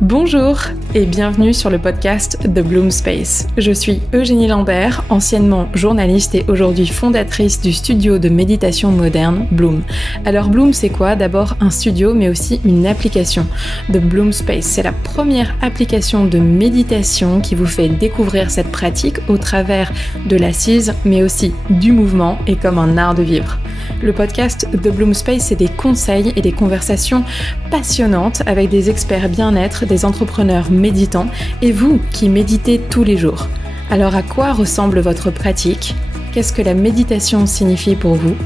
Bonjour et bienvenue sur le podcast The Bloom Space. Je suis Eugénie Lambert, anciennement journaliste et aujourd'hui fondatrice du studio de méditation moderne Bloom. Alors Bloom, c'est quoi ? D'abord un studio mais aussi une application. The Bloom Space, c'est la première application de méditation qui vous fait découvrir cette pratique au travers de l'assise mais aussi du mouvement et comme un art de vivre. Le podcast The Bloom Space, c'est des conseils et des conversations passionnantes avec des experts bien-être, des entrepreneurs méditants et vous qui méditez tous les jours. Alors à quoi ressemble votre pratique ? Qu'est-ce que la méditation signifie pour vous ?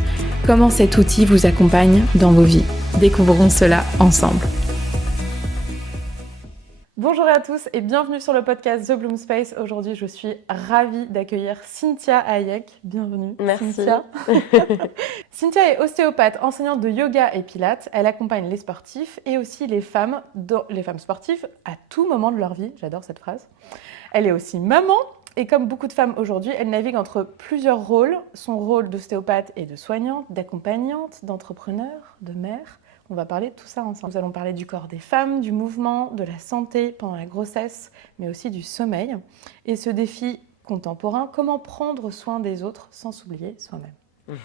Comment cet outil vous accompagne dans vos vies ? Découvrons cela ensemble. Bonjour à tous et bienvenue sur le podcast The Bloom Space. Aujourd'hui, je suis ravie d'accueillir Cynthia Hayek. Bienvenue. Merci. Cynthia. Cynthia est ostéopathe, enseignante de yoga et pilates. Elle accompagne les sportifs et aussi les femmes sportives à tout moment de leur vie. J'adore cette phrase. Elle est aussi maman et comme beaucoup de femmes aujourd'hui, elle navigue entre plusieurs rôles. Son rôle d'ostéopathe et de soignante, d'accompagnante, d'entrepreneur, de mère. On va parler de tout ça ensemble. Nous allons parler du corps des femmes, du mouvement, de la santé pendant la grossesse, mais aussi du sommeil. Et ce défi contemporain, comment prendre soin des autres sans s'oublier soi-même.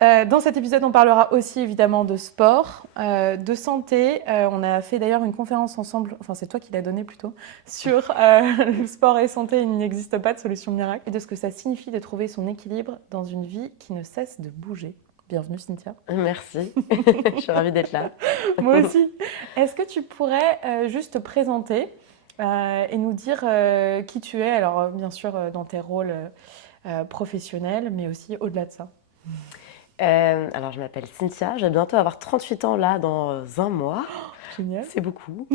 Dans cet épisode, on parlera aussi évidemment de sport, de santé. On a fait d'ailleurs une conférence ensemble, enfin c'est toi qui l'as donnée plutôt, sur le sport et santé, il n'existe pas de solution miracle, et de ce que ça signifie de trouver son équilibre dans une vie qui ne cesse de bouger. Bienvenue Cynthia. Merci, je suis ravie d'être là. Moi aussi. Est-ce que tu pourrais juste te présenter et nous dire qui tu es, alors bien sûr dans tes rôles professionnels, mais aussi au-delà de ça. Alors je m'appelle Cynthia, je vais bientôt avoir 38 ans là dans un mois. Génial. C'est beaucoup.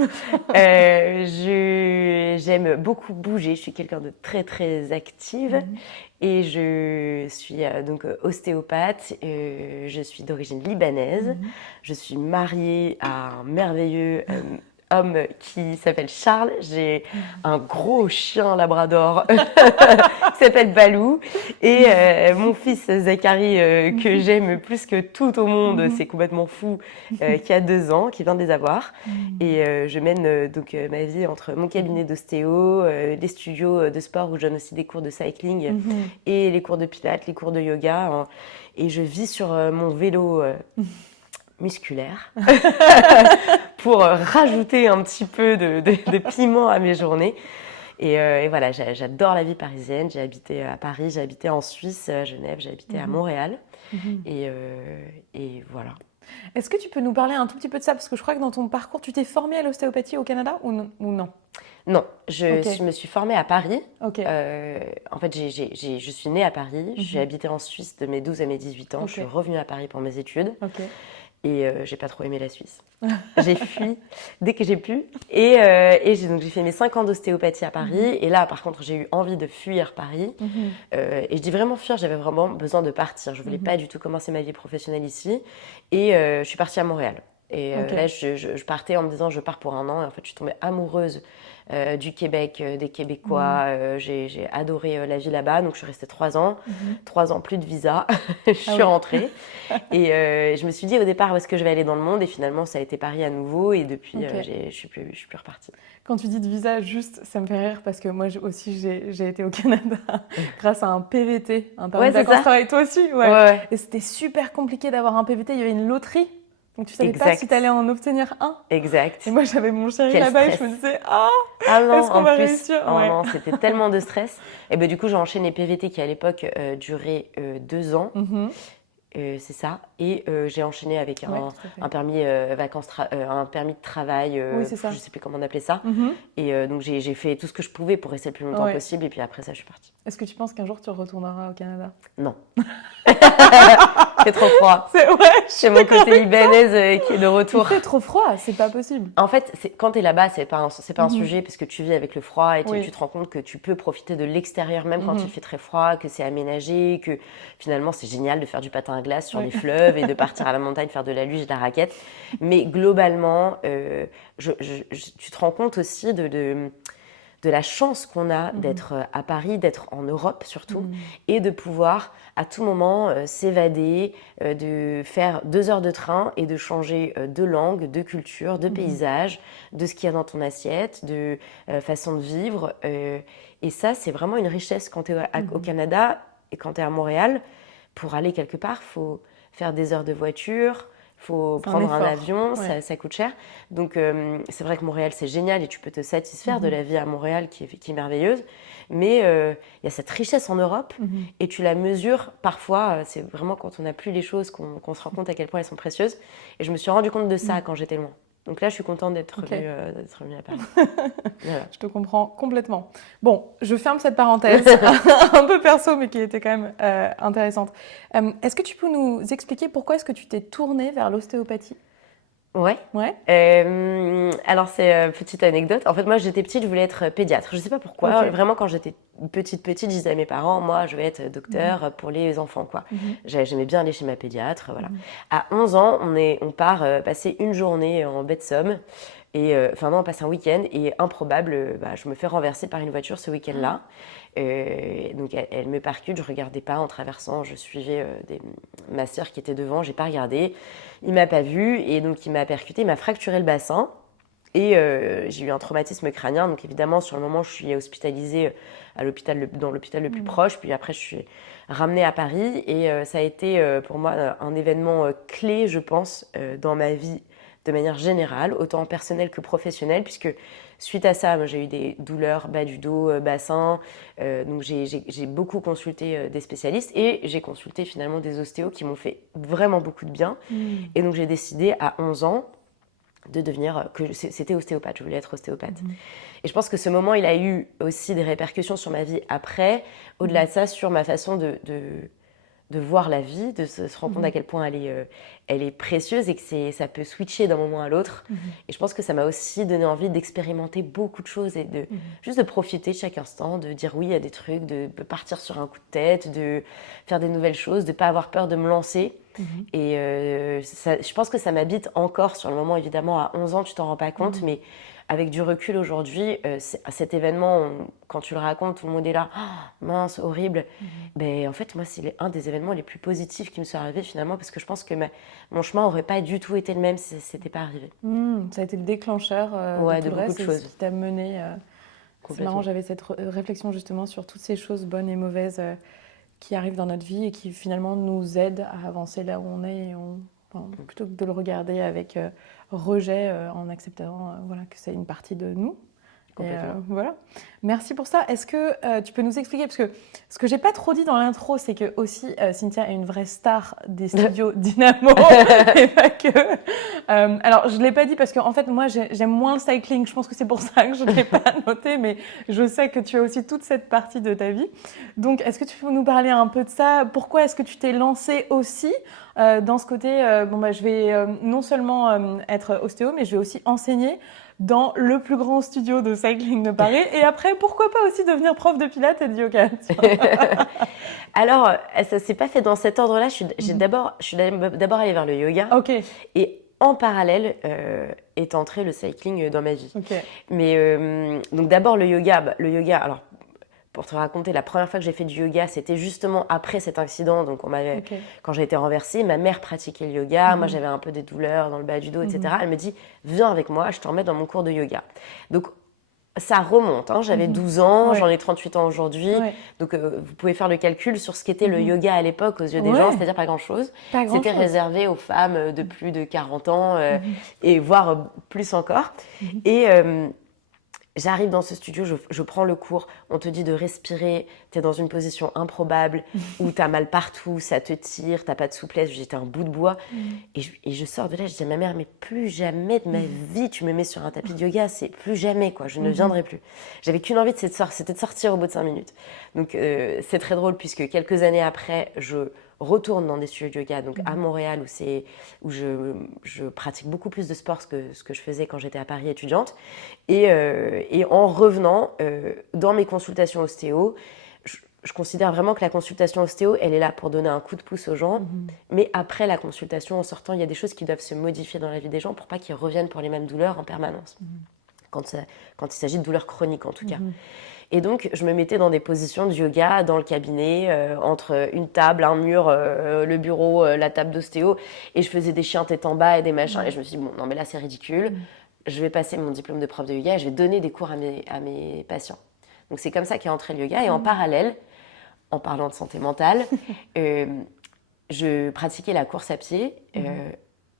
J'aime beaucoup bouger, je suis quelqu'un de très très active et je suis donc ostéopathe, je suis d'origine libanaise, je suis mariée à un merveilleux homme qui s'appelle Charles, j'ai un gros chien labrador qui s'appelle Balou et mon fils Zachary que j'aime plus que tout au monde, c'est complètement fou, qui a 2 ans, qui vient de les avoir et je mène donc ma vie entre mon cabinet d'ostéo, les studios de sport où je donne aussi des cours de cycling et les cours de pilates, les cours de yoga et je vis sur mon vélo musculaire pour rajouter un petit peu de piment à mes journées. Et voilà, j'adore la vie parisienne. J'ai habité à Paris, j'ai habité en Suisse, à Genève, j'ai habité à Montréal. Et voilà. Est-ce que tu peux nous parler un tout petit peu de ça ? Parce que je crois que dans ton parcours, tu t'es formée à l'ostéopathie au Canada ou non ? Non, je me suis formée à Paris. Ok. En fait, je suis née à Paris. J'ai habité en Suisse de mes 12 à mes 18 ans. Ok. Je suis revenue à Paris pour mes études. Ok. Et j'ai pas trop aimé la Suisse. J'ai fui dès que j'ai pu. Et donc j'ai fait mes 5 ans d'ostéopathie à Paris. Et là, par contre, j'ai eu envie de fuir Paris. Et je dis vraiment fuir, j'avais vraiment besoin de partir. Je voulais pas du tout commencer ma vie professionnelle ici. Et je suis partie à Montréal. Et là, je partais en me disant, je pars pour 1 an. Et en fait, je suis tombée amoureuse du Québec, des Québécois. J'ai adoré la vie là-bas. Donc, je suis restée 3 ans. 3 ans, plus de visa. Je suis rentrée. Et je me suis dit au départ, où est-ce que je vais aller dans le monde ? Et finalement, ça a été Paris à nouveau. Et depuis, je suis plus repartie. Quand tu dis de visa, juste, ça me fait rire parce que moi aussi, j'ai été au Canada grâce à un PVT, un permis de vacances-travail. Toi aussi, ouais. Et c'était super compliqué d'avoir un PVT. Il y avait une loterie. Donc, tu savais pas si tu allais en obtenir un. Exact. Et moi, j'avais mon chéri là-bas et je me disais, non, est-ce qu'on va réussir ? Non, c'était tellement de stress. Et ben du coup, j'ai enchaîné PVT qui, à l'époque, durait 2 ans. C'est ça. Et j'ai enchaîné avec un permis un permis de travail. Oui, c'est ça. Je sais plus comment on appelait ça. Et donc, j'ai fait tout ce que je pouvais pour rester le plus longtemps possible. Et puis après ça, je suis partie. Est-ce que tu penses qu'un jour, tu retourneras au Canada ? Non. C'est trop froid. C'est mon côté libanaise qui est de retour. Il fait trop froid, c'est pas possible. En fait, quand tu es là-bas, c'est pas un sujet parce que tu vis avec le froid et tu te rends compte que tu peux profiter de l'extérieur même quand il fait très froid, que c'est aménagé, que finalement c'est génial de faire du patin à glace sur les fleuves et de partir à la montagne faire de la luge et de la raquette. Mais globalement, tu te rends compte aussi de de la chance qu'on a d'être à Paris, d'être en Europe surtout, et de pouvoir à tout moment s'évader, de faire 2 heures de train et de changer de langue, de culture, de paysage, de ce qu'il y a dans ton assiette, de façon de vivre. Et ça, c'est vraiment une richesse quand tu es au Canada et quand tu es à Montréal. Pour aller quelque part, il faut faire des heures de voiture, il faut prendre un avion, ça coûte cher. Donc, c'est vrai que Montréal, c'est génial et tu peux te satisfaire de la vie à Montréal qui est merveilleuse. Mais il y a cette richesse en Europe et tu la mesures parfois. C'est vraiment quand on n'a plus les choses qu'on se rend compte à quel point elles sont précieuses. Et je me suis rendu compte de ça quand j'étais loin. Donc là, je suis contente d'être revenue à Paris. Voilà. Je te comprends complètement. Bon, je ferme cette parenthèse, un peu perso, mais qui était quand même intéressante. Est-ce que tu peux nous expliquer pourquoi est-ce que tu t'es tournée vers l'ostéopathie ? Ouais. Alors, c'est petite anecdote. En fait, moi, j'étais petite, je voulais être pédiatre. Je ne sais pas pourquoi. Vraiment, quand j'étais petite, je disais à mes parents, moi, je vais être docteur pour les enfants, quoi. J'aimais bien aller chez ma pédiatre, voilà. À 11 ans, on part passer une journée en baie de Somme. Enfin non, on passe un week-end et improbable, je me fais renverser par une voiture ce week-end-là. Donc elle me percute, je regardais pas en traversant, je suivais ma sœur qui était devant, j'ai pas regardé. Il m'a pas vue et donc il m'a percuté, il m'a fracturé le bassin et j'ai eu un traumatisme crânien. Donc évidemment sur le moment je suis hospitalisée dans l'hôpital le plus proche, puis après je suis ramenée à Paris et ça a été pour moi un événement clé, je pense, dans ma vie de manière générale, autant personnelle que professionnelle, puisque suite à ça, j'ai eu des douleurs bas du dos, bassin, donc j'ai beaucoup consulté des spécialistes et j'ai consulté finalement des ostéos qui m'ont fait vraiment beaucoup de bien. Et donc j'ai décidé à 11 ans de devenir, c'était ostéopathe, je voulais être ostéopathe. Et je pense que ce moment, il a eu aussi des répercussions sur ma vie après, au-delà de ça, sur ma façon de voir la vie, de se rendre compte à quel point elle est précieuse et que ça peut switcher d'un moment à l'autre. Et je pense que ça m'a aussi donné envie d'expérimenter beaucoup de choses et juste de profiter de chaque instant, de dire oui à des trucs, de partir sur un coup de tête, de faire des nouvelles choses, de ne pas avoir peur de me lancer. Et je pense que ça m'habite encore sur le moment, évidemment, à 11 ans, tu t'en rends pas compte, mais avec du recul aujourd'hui, cet événement, quand tu le racontes, tout le monde est là, oh, mince, horrible. Ben, en fait, moi, c'est un des événements les plus positifs qui me sont arrivés finalement, parce que je pense que mon chemin n'aurait pas du tout été le même si ça n'était pas arrivé. Ça a été le déclencheur de beaucoup de choses. Ce qui t'a mené. C'est marrant, j'avais cette réflexion justement sur toutes ces choses bonnes et mauvaises qui arrivent dans notre vie et qui finalement nous aident à avancer là où on est. Plutôt que de le regarder avec rejet en acceptant que c'est une partie de nous. Voilà. Merci pour ça. Est-ce que tu peux nous expliquer, parce que ce que j'ai pas trop dit dans l'intro, c'est que aussi Cynthia est une vraie star des studios Dynamo et pas que. Alors je l'ai pas dit parce qu'en fait moi j'aime moins le cycling. Je pense que c'est pour ça que je l'ai pas noté, mais je sais que tu as aussi toute cette partie de ta vie. Donc est-ce que tu peux nous parler un peu de ça? Pourquoi est-ce que tu t'es lancée aussi dans ce côté je vais non seulement être ostéo, mais je vais aussi enseigner dans le plus grand studio de cycling de Paris. Et après, pourquoi pas aussi devenir prof de pilates et de yoga? Alors, ça s'est pas fait dans cet ordre-là. Je suis d'abord allée vers le yoga. Ok. Et en parallèle est entré le cycling dans ma vie. Okay. Mais donc d'abord le yoga. Le yoga, alors pour te raconter, la première fois que j'ai fait du yoga, c'était justement après cet accident. Donc quand j'ai été renversée, ma mère pratiquait le yoga. Moi, j'avais un peu des douleurs dans le bas du dos, etc. Elle me dit, viens avec moi, je t'emmène dans mon cours de yoga. Donc ça remonte, hein. J'avais 12 ans, j'en ai 38 ans aujourd'hui. Donc vous pouvez faire le calcul sur ce qu'était le yoga à l'époque aux yeux des gens, c'est-à-dire pas grand-chose. C'était réservé aux femmes de plus de 40 ans et voire plus encore. Et j'arrive dans ce studio, je prends le cours, on te dit de respirer, t'es dans une position improbable, où t'as mal partout, ça te tire, t'as pas de souplesse, j'étais un bout de bois. Et je sors de là, je dis à ma mère, mais plus jamais de ma vie tu me mets sur un tapis de yoga, c'est plus jamais, quoi, je ne viendrai plus. J'avais qu'une envie, c'était de sortir au bout de 5 minutes. Donc c'est très drôle, puisque quelques années après, je retourne dans des studios de yoga, donc à Montréal, où je pratique beaucoup plus de sport que ce que je faisais quand j'étais à Paris étudiante. Et en revenant dans mes consultations ostéo, je considère vraiment que la consultation ostéo, elle est là pour donner un coup de pouce aux gens. Mais après la consultation, en sortant, il y a des choses qui doivent se modifier dans la vie des gens pour pas qu'ils reviennent pour les mêmes douleurs en permanence. quand il s'agit de douleurs chroniques en tout cas. Et donc, je me mettais dans des positions de yoga dans le cabinet, entre une table, un mur, le bureau, la table d'ostéo, et je faisais des chiens tête en bas et des machins. Et je me suis dit, bon, non, mais là, c'est ridicule. Je vais passer mon diplôme de prof de yoga et je vais donner des cours à mes patients. Donc, c'est comme ça qu'est entré le yoga. Et en parallèle, en parlant de santé mentale, je pratiquais la course à pied,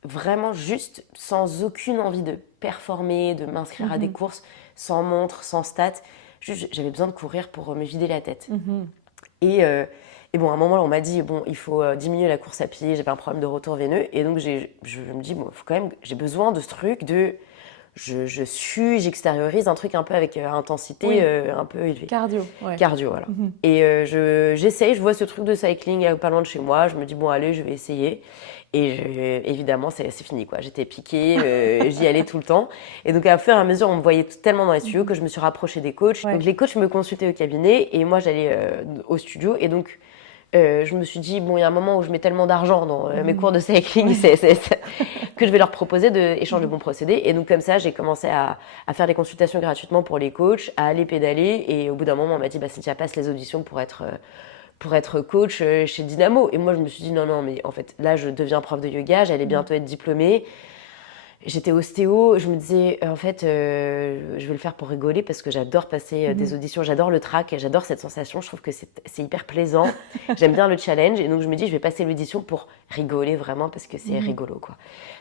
vraiment juste sans aucune envie de performer, de m'inscrire à des courses, sans montre, sans stats. Juste, j'avais besoin de courir pour me vider la tête. Et bon, à un moment, on m'a dit, bon, il faut diminuer la course à pied, j'avais un problème de retour veineux. Et donc, je me dis, bon, faut quand même, j'ai besoin de ce truc de... Je suis, j'extériorise un truc un peu avec intensité un peu élevée. Cardio, ouais. Cardio, voilà. Et j'essaye, je vois ce truc de cycling pas loin de chez moi, je me dis, bon, allez, je vais essayer. Et évidemment, c'est fini, quoi. J'étais piquée, j'y allais tout le temps. Et donc, à fur et à mesure, on me voyait tellement dans les studios que je me suis rapprochée des coachs. Donc, les coachs me consultaient au cabinet et moi, j'allais au studio. Et donc, je me suis dit, bon, il y a un moment où je mets tellement d'argent dans mes cours de cycling que je vais leur proposer d'échanger de bons procédés. Et donc, comme ça, j'ai commencé à faire des consultations gratuitement pour les coachs, à aller pédaler. Et au bout d'un moment, on m'a dit, bah, Cynthia, passe les auditions pour être coach chez Dynamo. Et moi, je me suis dit, non, mais en fait, là, je deviens prof de yoga, j'allais bientôt être diplômée. J'étais ostéo, je me disais, en fait, je vais le faire pour rigoler parce que j'adore passer des auditions, j'adore le track, j'adore cette sensation, je trouve que c'est hyper plaisant, j'aime bien le challenge, et donc je me dis, je vais passer l'audition pour rigoler vraiment parce que c'est rigolo, quoi,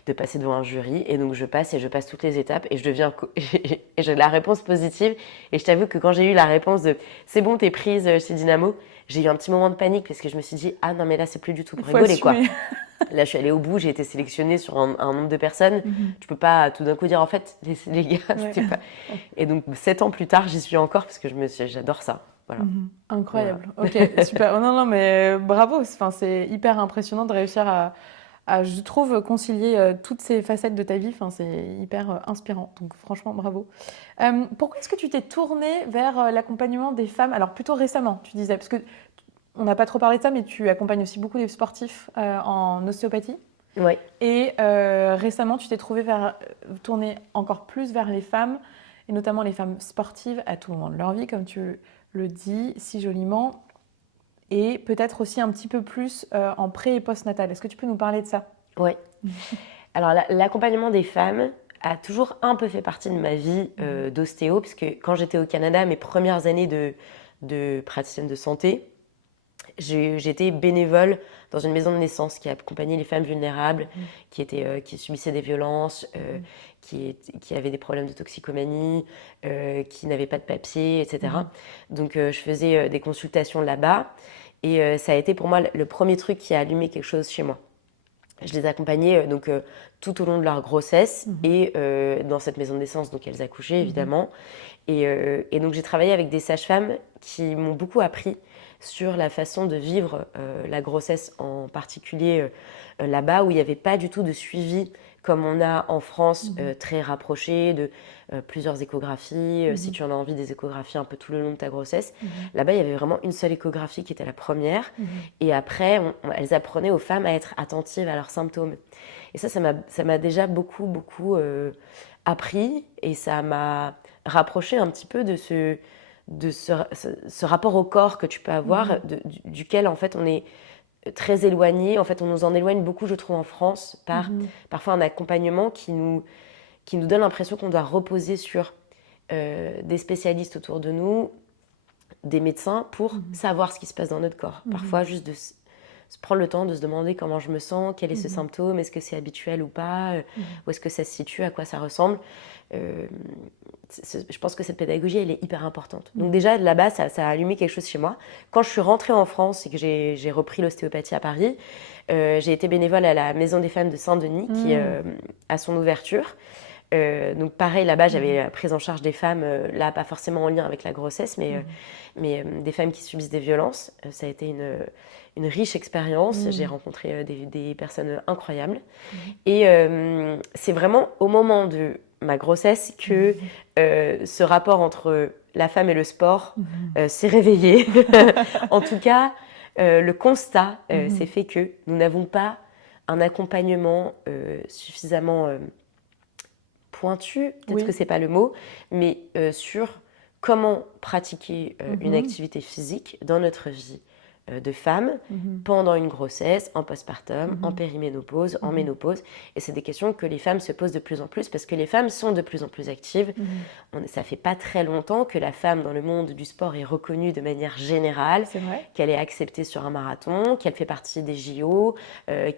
de passer devant un jury. Et donc je passe toutes les étapes et je deviens, et j'ai la réponse positive. Et je t'avoue que quand j'ai eu la réponse de c'est bon, t'es prise chez Dynamo, j'ai eu un petit moment de panique parce que je me suis dit, ah non, mais là, c'est plus du tout pour rigoler, quoi. Là, je suis allée au bout, j'ai été sélectionnée sur un nombre de personnes. Tu peux pas tout d'un coup dire, en fait, les gars, c'était pas... Et donc, 7 ans plus tard, j'y suis encore parce que j'adore ça. Voilà. Incroyable. Voilà. Ok, super. Oh, non, mais bravo. Enfin, c'est hyper impressionnant de réussir à, je trouve, concilier toutes ces facettes de ta vie. Enfin, c'est hyper inspirant. Donc, franchement, bravo. Pourquoi est-ce que tu t'es tournée vers l'accompagnement des femmes? Alors, plutôt récemment, tu disais, parce que on n'a pas trop parlé de ça, mais tu accompagnes aussi beaucoup les sportifs en ostéopathie. Oui. Et récemment, tu t'es tournée encore plus vers les femmes, et notamment les femmes sportives à tout moment de leur vie, comme tu le dis si joliment, et peut-être aussi un petit peu plus en pré- et post-natal. Est-ce que tu peux nous parler de ça? Oui. Alors, l'accompagnement des femmes a toujours un peu fait partie de ma vie d'ostéo, puisque quand j'étais au Canada, mes premières années de praticienne de santé, j'étais bénévole dans une maison de naissance qui accompagnait les femmes vulnérables qui subissaient des violences, qui avaient des problèmes de toxicomanie, qui n'avaient pas de papier, etc. Donc je faisais des consultations là-bas et ça a été pour moi le premier truc qui a allumé quelque chose chez moi. Je les accompagnais tout au long de leur grossesse et dans cette maison de naissance, donc elles accouchaient évidemment. Et donc j'ai travaillé avec des sages-femmes qui m'ont beaucoup appris sur la façon de vivre la grossesse, en particulier là-bas où il n'y avait pas du tout de suivi comme on a en France, très rapproché de plusieurs échographies, si tu en as envie, des échographies un peu tout le long de ta grossesse. Là-bas, il y avait vraiment une seule échographie qui était la première. Et après, elles apprenaient aux femmes à être attentives à leurs symptômes. Et ça m'a déjà beaucoup appris, et ça m'a rapproché un petit peu de ce rapport au corps que tu peux avoir, duquel en fait on est très éloigné. En fait, on nous en éloigne beaucoup, je trouve, en France, par parfois un accompagnement qui nous donne l'impression qu'on doit reposer sur des spécialistes autour de nous, des médecins, pour savoir ce qui se passe dans notre corps. Parfois, juste de se prendre le temps de se demander comment je me sens, quel est ce symptôme, est-ce que c'est habituel ou pas, où est-ce que ça se situe, à quoi ça ressemble. Je pense que cette pédagogie, elle est hyper importante. Donc déjà, là-bas, ça a allumé quelque chose chez moi. Quand je suis rentrée en France et que j'ai repris l'ostéopathie à Paris, j'ai été bénévole à la Maison des femmes de Saint-Denis, qui a son ouverture. Donc pareil, là-bas, j'avais la prise en charge des femmes, là, pas forcément en lien avec la grossesse, mais des femmes qui subissent des violences. Ça a été une riche expérience. J'ai rencontré des personnes incroyables. Et c'est vraiment au moment de ma grossesse que ce rapport entre la femme et le sport s'est réveillé. En tout cas, le constat s'est fait que nous n'avons pas un accompagnement suffisamment pointu, peut-être Oui. que c'est pas le mot, mais sur comment pratiquer une activité physique dans notre vie de femme pendant une grossesse, en postpartum, en périménopause, en ménopause. Et c'est des questions que les femmes se posent de plus en plus parce que les femmes sont de plus en plus actives. Ça fait pas très longtemps que la femme dans le monde du sport est reconnue de manière générale, C'est vrai. qu'elle est acceptée sur un marathon, qu'elle fait partie des JO,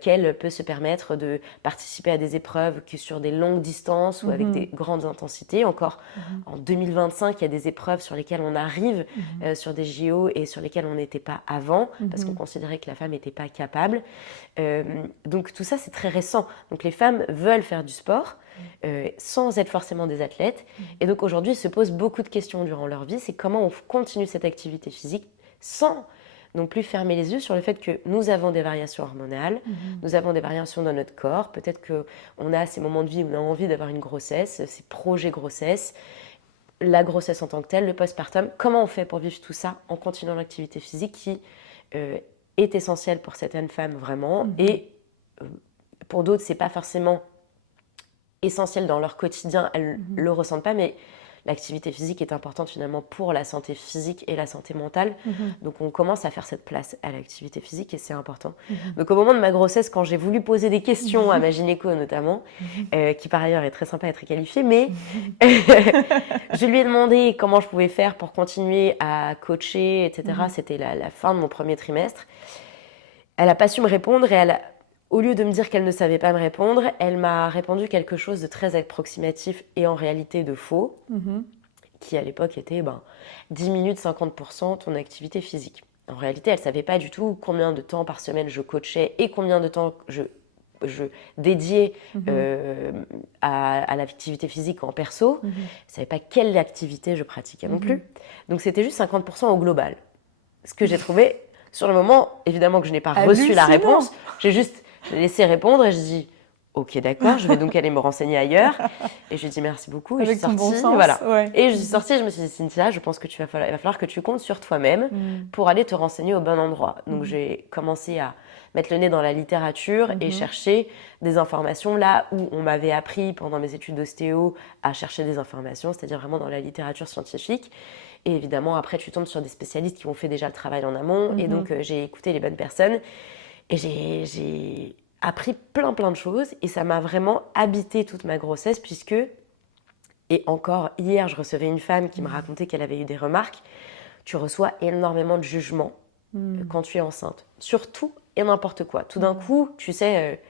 qu'elle peut se permettre de participer à des épreuves que sur des longues distances ou avec des grandes intensités. Encore en 2025, il y a des épreuves sur lesquelles on arrive sur des JO et sur lesquelles on n'était pas avant parce qu'on considérait que la femme n'était pas capable. Donc tout ça, c'est très récent. Donc les femmes veulent faire du sport sans être forcément des athlètes. Et donc aujourd'hui, se posent beaucoup de questions durant leur vie. C'est comment on continue cette activité physique sans non plus fermer les yeux sur le fait que nous avons des variations hormonales, nous avons des variations dans notre corps. Peut-être qu'on a ces moments de vie où on a envie d'avoir une grossesse, ces projets grossesse, la grossesse en tant que telle, le postpartum. Comment on fait pour vivre tout ça en continuant l'activité physique qui est essentielle pour certaines femmes vraiment et pour d'autres, c'est pas forcément essentiel dans leur quotidien, elles le ressentent pas, mais l'activité physique est importante finalement pour la santé physique et la santé mentale. Donc on commence à faire cette place à l'activité physique et c'est important. Donc au moment de ma grossesse, quand j'ai voulu poser des questions à ma gynéco notamment, qui par ailleurs est très sympa et très qualifiée, mais je lui ai demandé comment je pouvais faire pour continuer à coacher, etc. C'était la fin de mon premier trimestre. Elle n'a pas su me répondre et au lieu de me dire qu'elle ne savait pas me répondre, elle m'a répondu quelque chose de très approximatif et en réalité de faux, qui à l'époque était 10 minutes 50% ton activité physique. En réalité, elle ne savait pas du tout combien de temps par semaine je coachais et combien de temps je dédiais à l'activité physique en perso. Elle ne savait pas quelle activité je pratiquais non plus. Donc c'était juste 50% au global. Ce que j'ai trouvé, sur le moment, évidemment que je n'ai pas reçu la réponse, j'ai juste laissé répondre et je dis ok d'accord, je vais donc aller me renseigner ailleurs. Et je lui ai dit merci beaucoup et Avec je suis sortie. ton bon sens, Voilà. ouais. Et je suis sortie et je me suis dit Cynthia, je pense que il va falloir que tu comptes sur toi-même pour aller te renseigner au bon endroit. Donc j'ai commencé à mettre le nez dans la littérature et chercher des informations là où on m'avait appris pendant mes études d'ostéo à chercher des informations, c'est-à-dire vraiment dans la littérature scientifique. Et évidemment, après, tu tombes sur des spécialistes qui ont fait déjà le travail en amont. Et donc, j'ai écouté les bonnes personnes. Et j'ai appris plein de choses. Et ça m'a vraiment habité toute ma grossesse puisque, et encore hier, je recevais une femme qui me racontait qu'elle avait eu des remarques. Tu reçois énormément de jugements quand tu es enceinte. Sur tout et n'importe quoi. Tout d'un coup, tu sais...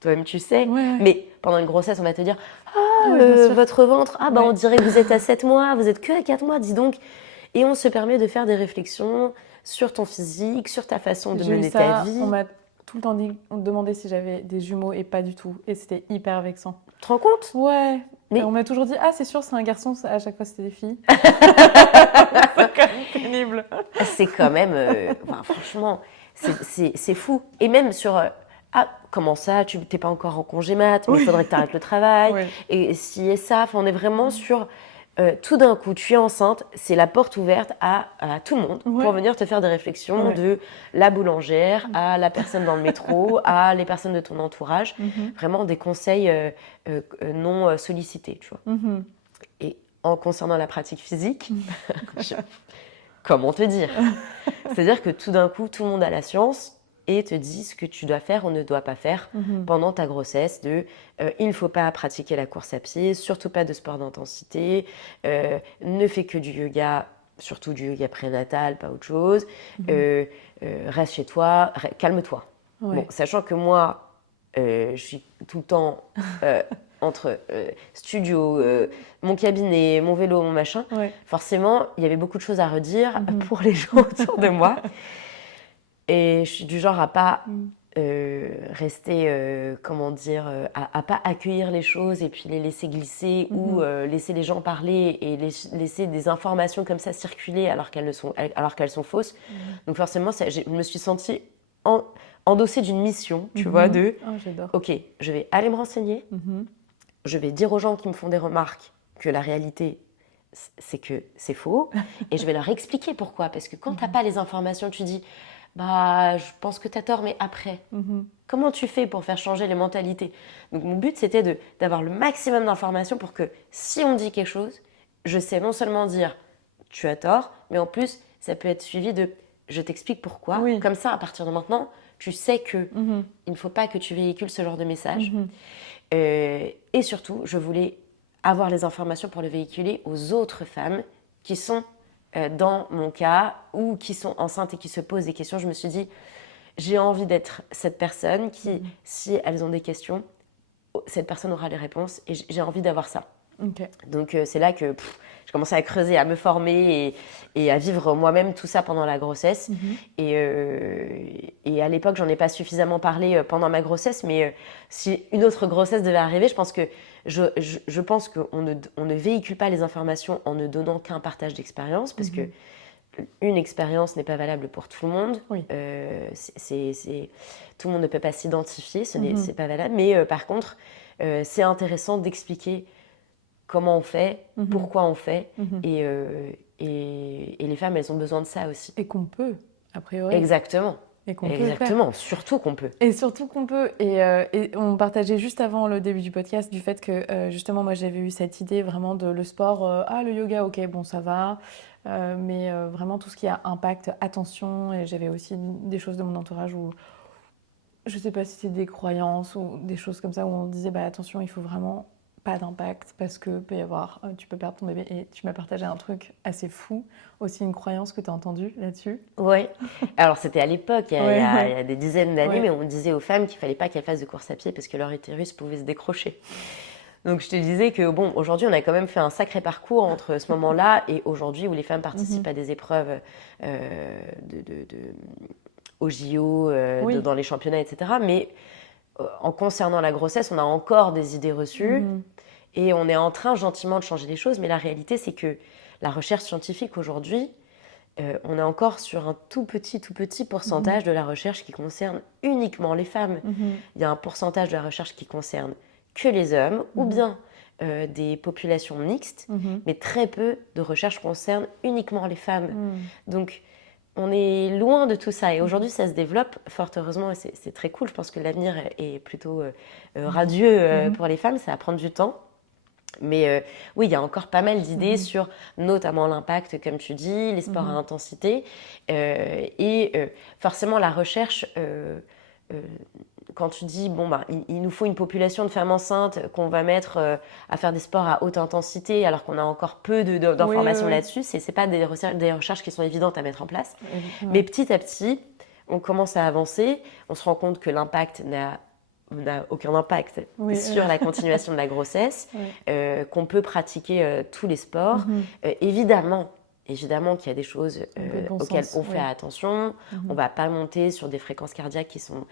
toi-même tu sais, mais pendant une grossesse, on va te dire « Ah, votre ventre, on dirait que vous êtes à 7 mois, vous êtes que à 4 mois, dis donc !» Et on se permet de faire des réflexions sur ton physique, sur ta façon de mener ta vie. On m'a tout le temps demandé si j'avais des jumeaux et pas du tout. Et c'était hyper vexant. Tu te rends compte ? Ouais. Mais on m'a toujours dit « Ah, c'est sûr, c'est un garçon. » À chaque fois, c'était des filles. C'est quand même pénible. C'est quand même... franchement, c'est fou. Et même sur... Ah, comment ça, tu n'es pas encore en congé mat, mais il faudrait que tu arrêtes le travail. Et si et ça, on est vraiment sur... tout d'un coup, tu es enceinte, c'est la porte ouverte à tout le monde pour venir te faire des réflexions de la boulangère à la personne dans le métro, à les personnes de ton entourage. Vraiment des conseils non sollicités, tu vois. Et en concernant la pratique physique, comment te dire ? C'est-à-dire que tout d'un coup, tout le monde a la science et te dit ce que tu dois faire ou ne dois pas faire pendant ta grossesse. Il ne faut pas pratiquer la course à pied, surtout pas de sport d'intensité, ne fais que du yoga, surtout du yoga prénatal, pas autre chose, reste chez toi, calme-toi. Bon, sachant que moi, je suis tout le temps entre studio, mon cabinet, mon vélo, mon machin, forcément, il y avait beaucoup de choses à redire pour les gens autour de moi. Et je suis du genre à pas rester, comment dire, à pas accueillir les choses et puis les laisser glisser ou laisser les gens parler et laisser des informations comme ça circuler alors qu'elles sont fausses. Donc forcément, je me suis sentie endossée d'une mission, tu vois, de ok, je vais aller me renseigner, je vais dire aux gens qui me font des remarques que la réalité, c'est que c'est faux et je vais leur expliquer pourquoi. Parce que quand t'as pas les informations, tu dis... je pense que t'as tort, mais après. Comment tu fais pour faire changer les mentalités? Donc mon but, c'était d'avoir le maximum d'informations pour que si on dit quelque chose, je sais non seulement dire tu as tort, mais en plus, ça peut être suivi de je t'explique pourquoi. Oui. Comme ça, à partir de maintenant, tu sais que Mhm. il ne faut pas que tu véhicules ce genre de message. Mhm. Et surtout, je voulais avoir les informations pour le véhiculer aux autres femmes qui sont dans mon cas ou qui sont enceintes et qui se posent des questions. Je me suis dit, j'ai envie d'être cette personne qui, si elles ont des questions, cette personne aura les réponses et j'ai envie d'avoir ça. Ok. Donc c'est là que je commençais à creuser, à me former et à vivre moi-même tout ça pendant la grossesse. Et à l'époque, j'en ai pas suffisamment parlé pendant ma grossesse, mais si une autre grossesse devait arriver, je pense que je pense qu'on ne véhicule pas les informations en ne donnant qu'un partage d'expérience, parce que une expérience n'est pas valable pour tout le monde. Oui. Tout le monde ne peut pas s'identifier, c'est pas valable. Mais par contre, c'est intéressant d'expliquer comment on fait, pourquoi on fait, et les femmes, elles ont besoin de ça aussi. Et qu'on peut, a priori. Exactement. Et qu'on peut Exactement, surtout qu'on peut. Et surtout qu'on peut. Et on partageait juste avant le début du podcast du fait que justement moi j'avais eu cette idée vraiment de le sport, le yoga, ok, bon ça va, mais vraiment tout ce qui a impact, attention, et j'avais aussi des choses de mon entourage où je sais pas si c'est des croyances ou des choses comme ça où on disait bah attention, il faut vraiment pas d'impact parce que peut y avoir, tu peux perdre ton bébé. Et tu m'as partagé un truc assez fou, aussi une croyance que tu as entendue là-dessus. Oui. Alors c'était à l'époque, il y a des dizaines d'années, Ouais. mais on disait aux femmes qu'il fallait pas qu'elles fassent de course à pied parce que leur utérus pouvait se décrocher. Donc je te disais que bon, aujourd'hui on a quand même fait un sacré parcours entre ce moment-là et aujourd'hui où les femmes participent à des épreuves au JO, Oui. dans les championnats, etc. Mais en concernant la grossesse, on a encore des idées reçues et on est en train gentiment de changer les choses. Mais la réalité, c'est que la recherche scientifique aujourd'hui, on est encore sur un tout petit pourcentage de la recherche qui concerne uniquement les femmes. Il y a un pourcentage de la recherche qui concerne que les hommes ou bien des populations mixtes, mais très peu de recherche concerne uniquement les femmes. Donc, on est loin de tout ça et aujourd'hui ça se développe fort heureusement et c'est très cool. Je pense que l'avenir est plutôt radieux pour les femmes, ça va prendre du temps. Mais oui, il y a encore pas mal d'idées sur notamment l'impact, comme tu dis, les sports à intensité. Forcément, la recherche, quand tu dis, bon, bah, il nous faut une population de femmes enceintes qu'on va mettre à faire des sports à haute intensité, alors qu'on a encore peu d'informations là-dessus, c'est pas des recherches qui sont évidentes à mettre en place. Mais petit à petit, on commence à avancer, on se rend compte que l'impact n'a aucun impact sur la continuation de la grossesse, qu'on peut pratiquer tous les sports. Évidemment qu'il y a des choses auxquelles on fait attention. On ne va pas monter sur des fréquences cardiaques qui sont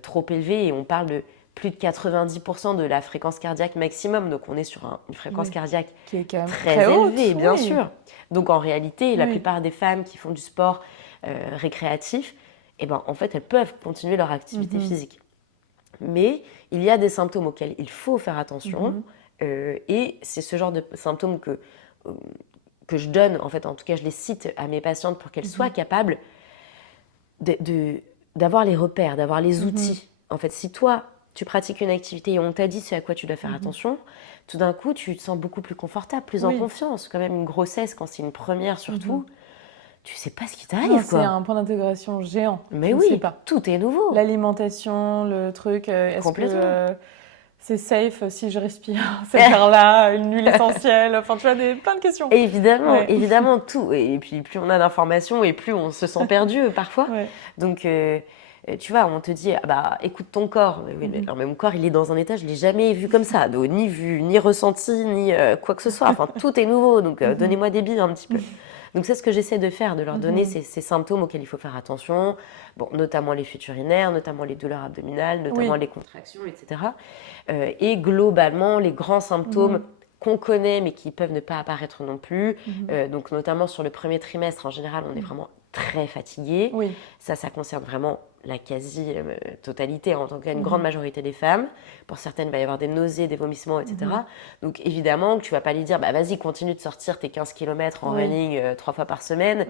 trop élevées et on parle de plus de 90% de la fréquence cardiaque maximum. Donc on est sur une fréquence cardiaque qui est quand même très élevée, haute, bien sûr. Donc en réalité, la plupart des femmes qui font du sport récréatif, eh ben, en fait, elles peuvent continuer leur activité physique. Mais il y a des symptômes auxquels il faut faire attention et c'est ce genre de symptômes que je donne, en fait, en tout cas je les cite à mes patientes pour qu'elles soient capables d'avoir les repères, d'avoir les outils. En fait, si toi, tu pratiques une activité et on t'a dit ce à quoi tu dois faire attention, tout d'un coup, tu te sens beaucoup plus confortable, plus en confiance. Quand même, une grossesse, quand c'est une première surtout, tu sais pas ce qui t'arrive, quoi. C'est un point d'intégration géant. Mais oui, tout est nouveau. L'alimentation, le truc, est-ce que c'est safe si je respire cette air-là, une huile essentielle, enfin tu vois, plein de questions. Évidemment, tout. Et puis plus on a d'informations et plus on se sent perdu parfois. Donc tu vois, on te dit, ah bah écoute ton corps. Mais mon corps, il est dans un état, je ne l'ai jamais vu comme ça. Donc, ni vu, ni ressenti, ni quoi que ce soit. Enfin, tout est nouveau, donc donnez-moi des billes un petit peu. Donc c'est ce que j'essaie de faire, de leur donner ces symptômes auxquels il faut faire attention, bon, notamment les fuites urinaires, notamment les douleurs abdominales, notamment les contractions, etc. Et globalement, les grands symptômes qu'on connaît mais qui peuvent ne pas apparaître non plus. Donc notamment sur le premier trimestre, en général, on est vraiment très fatigué. Ça concerne vraiment la quasi-totalité, en tout cas une grande majorité des femmes. Pour certaines, il va y avoir des nausées, des vomissements, etc. Donc évidemment, tu ne vas pas lui dire bah, « vas-y, continue de sortir tes 15 km en running 3 fois par semaine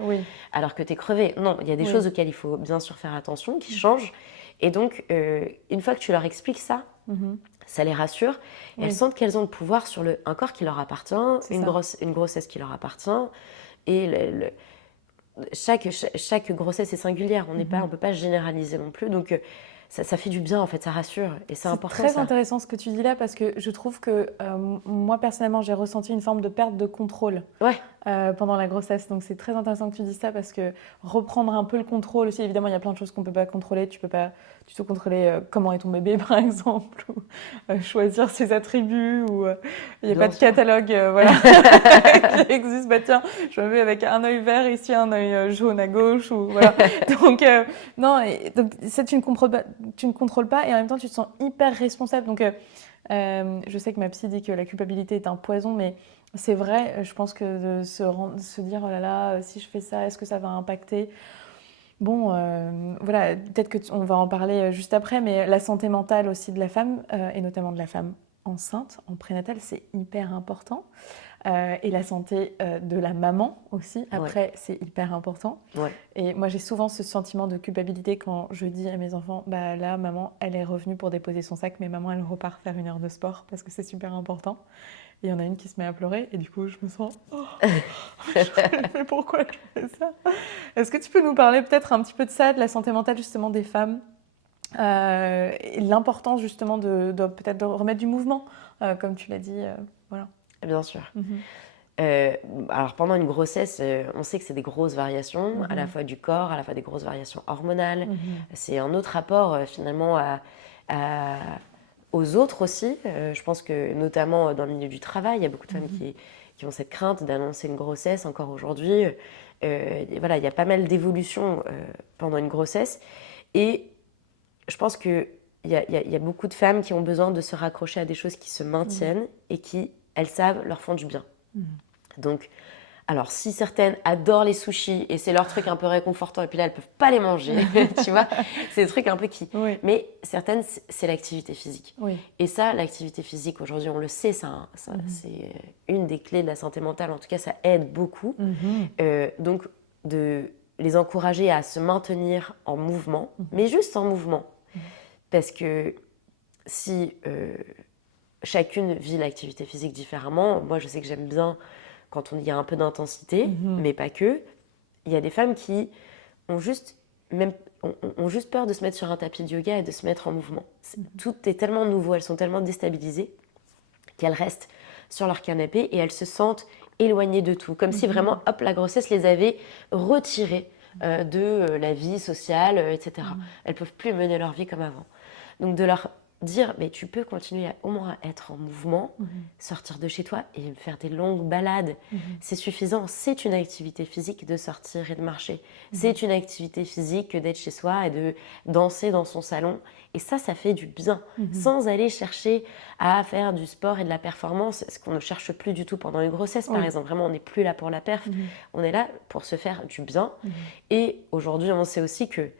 alors que tu es crevé ». Non, il y a des choses auxquelles il faut bien sûr faire attention, qui changent. Et donc, une fois que tu leur expliques ça, ça les rassure. Et elles sentent qu'elles ont le pouvoir sur un corps qui leur appartient, une grossesse qui leur appartient. Et chaque grossesse est singulière. On ne peut pas généraliser non plus. Donc, ça fait du bien, en fait, ça rassure. Et c'est important, très ça. intéressant ce que tu dis là, parce que je trouve que moi, personnellement, j'ai ressenti une forme de perte de contrôle pendant la grossesse. Donc, c'est très intéressant que tu dises ça, parce que reprendre un peu le contrôle aussi, évidemment, il y a plein de choses qu'on ne peut pas contrôler. Tu peux pas du tout contrôler comment est ton bébé, par exemple, ou choisir ses attributs, ou il n'y a pas de catalogue voilà, qui existe. Bah tiens, je me mets avec un œil vert ici, un œil jaune à gauche, ou voilà. Donc, non, donc ça, tu ne contrôles pas, et en même temps, tu te sens hyper responsable. Donc, je sais que ma psy dit que la culpabilité est un poison, mais c'est vrai. Je pense que de se dire, oh là là, si je fais ça, est-ce que ça va impacter? Bon, voilà, peut-être qu'on va en parler juste après, mais la santé mentale aussi de la femme, et notamment de la femme enceinte, en prénatal, c'est hyper important. Et la santé de la maman aussi, après, c'est hyper important. Et moi, j'ai souvent ce sentiment de culpabilité quand je dis à mes enfants, bah là, maman, elle est revenue pour déposer son sac, mais maman, elle repart faire 1 heure de sport parce que c'est super important. Et il y en a une qui se met à pleurer, et du coup, je me sens, mais pourquoi je fais ça? Est-ce que tu peux nous parler peut-être un petit peu de ça, de la santé mentale justement des femmes, et l'importance justement peut-être de remettre du mouvement, comme tu l'as dit, voilà. Bien sûr. Alors pendant une grossesse, on sait que c'est des grosses variations, à la fois du corps, à la fois des grosses variations hormonales. C'est un autre rapport finalement aux autres aussi. Je pense que notamment dans le milieu du travail, il y a beaucoup de femmes qui ont cette crainte d'annoncer une grossesse encore aujourd'hui. Voilà, il y a pas mal d'évolutions pendant une grossesse. Et je pense qu'il y a beaucoup de femmes qui ont besoin de se raccrocher à des choses qui se maintiennent et qui, elles savent, leur font du bien. Donc, alors si certaines adorent les sushis et c'est leur truc un peu réconfortant, et puis là elles peuvent pas les manger, tu vois, c'est des trucs un peu qui... Mais certaines, c'est l'activité physique. Et ça, l'activité physique, aujourd'hui, on le sait, c'est une des clés de la santé mentale, en tout cas ça aide beaucoup. Donc, de les encourager à se maintenir en mouvement, mais juste en mouvement. Parce que si chacune vit l'activité physique différemment, moi je sais que j'aime bien quand il y a un peu d'intensité, mais pas que. Il y a des femmes qui ont juste peur de se mettre sur un tapis de yoga et de se mettre en mouvement. Tout est tellement nouveau, elles sont tellement déstabilisées qu'elles restent sur leur canapé et elles se sentent éloignées de tout. Comme si vraiment, hop, la grossesse les avait retirées de la vie sociale, etc. Elles ne peuvent plus mener leur vie comme avant. Donc de leur dire, mais tu peux continuer au moins à être en mouvement, sortir de chez toi et faire des longues balades. C'est suffisant. C'est une activité physique de sortir et de marcher. C'est une activité physique que d'être chez soi et de danser dans son salon. Et ça fait du bien. Sans aller chercher à faire du sport et de la performance, ce qu'on ne cherche plus du tout pendant une grossesse, par exemple. Vraiment, on n'est plus là pour la perf. On est là pour se faire du bien. Et aujourd'hui, on sait aussi que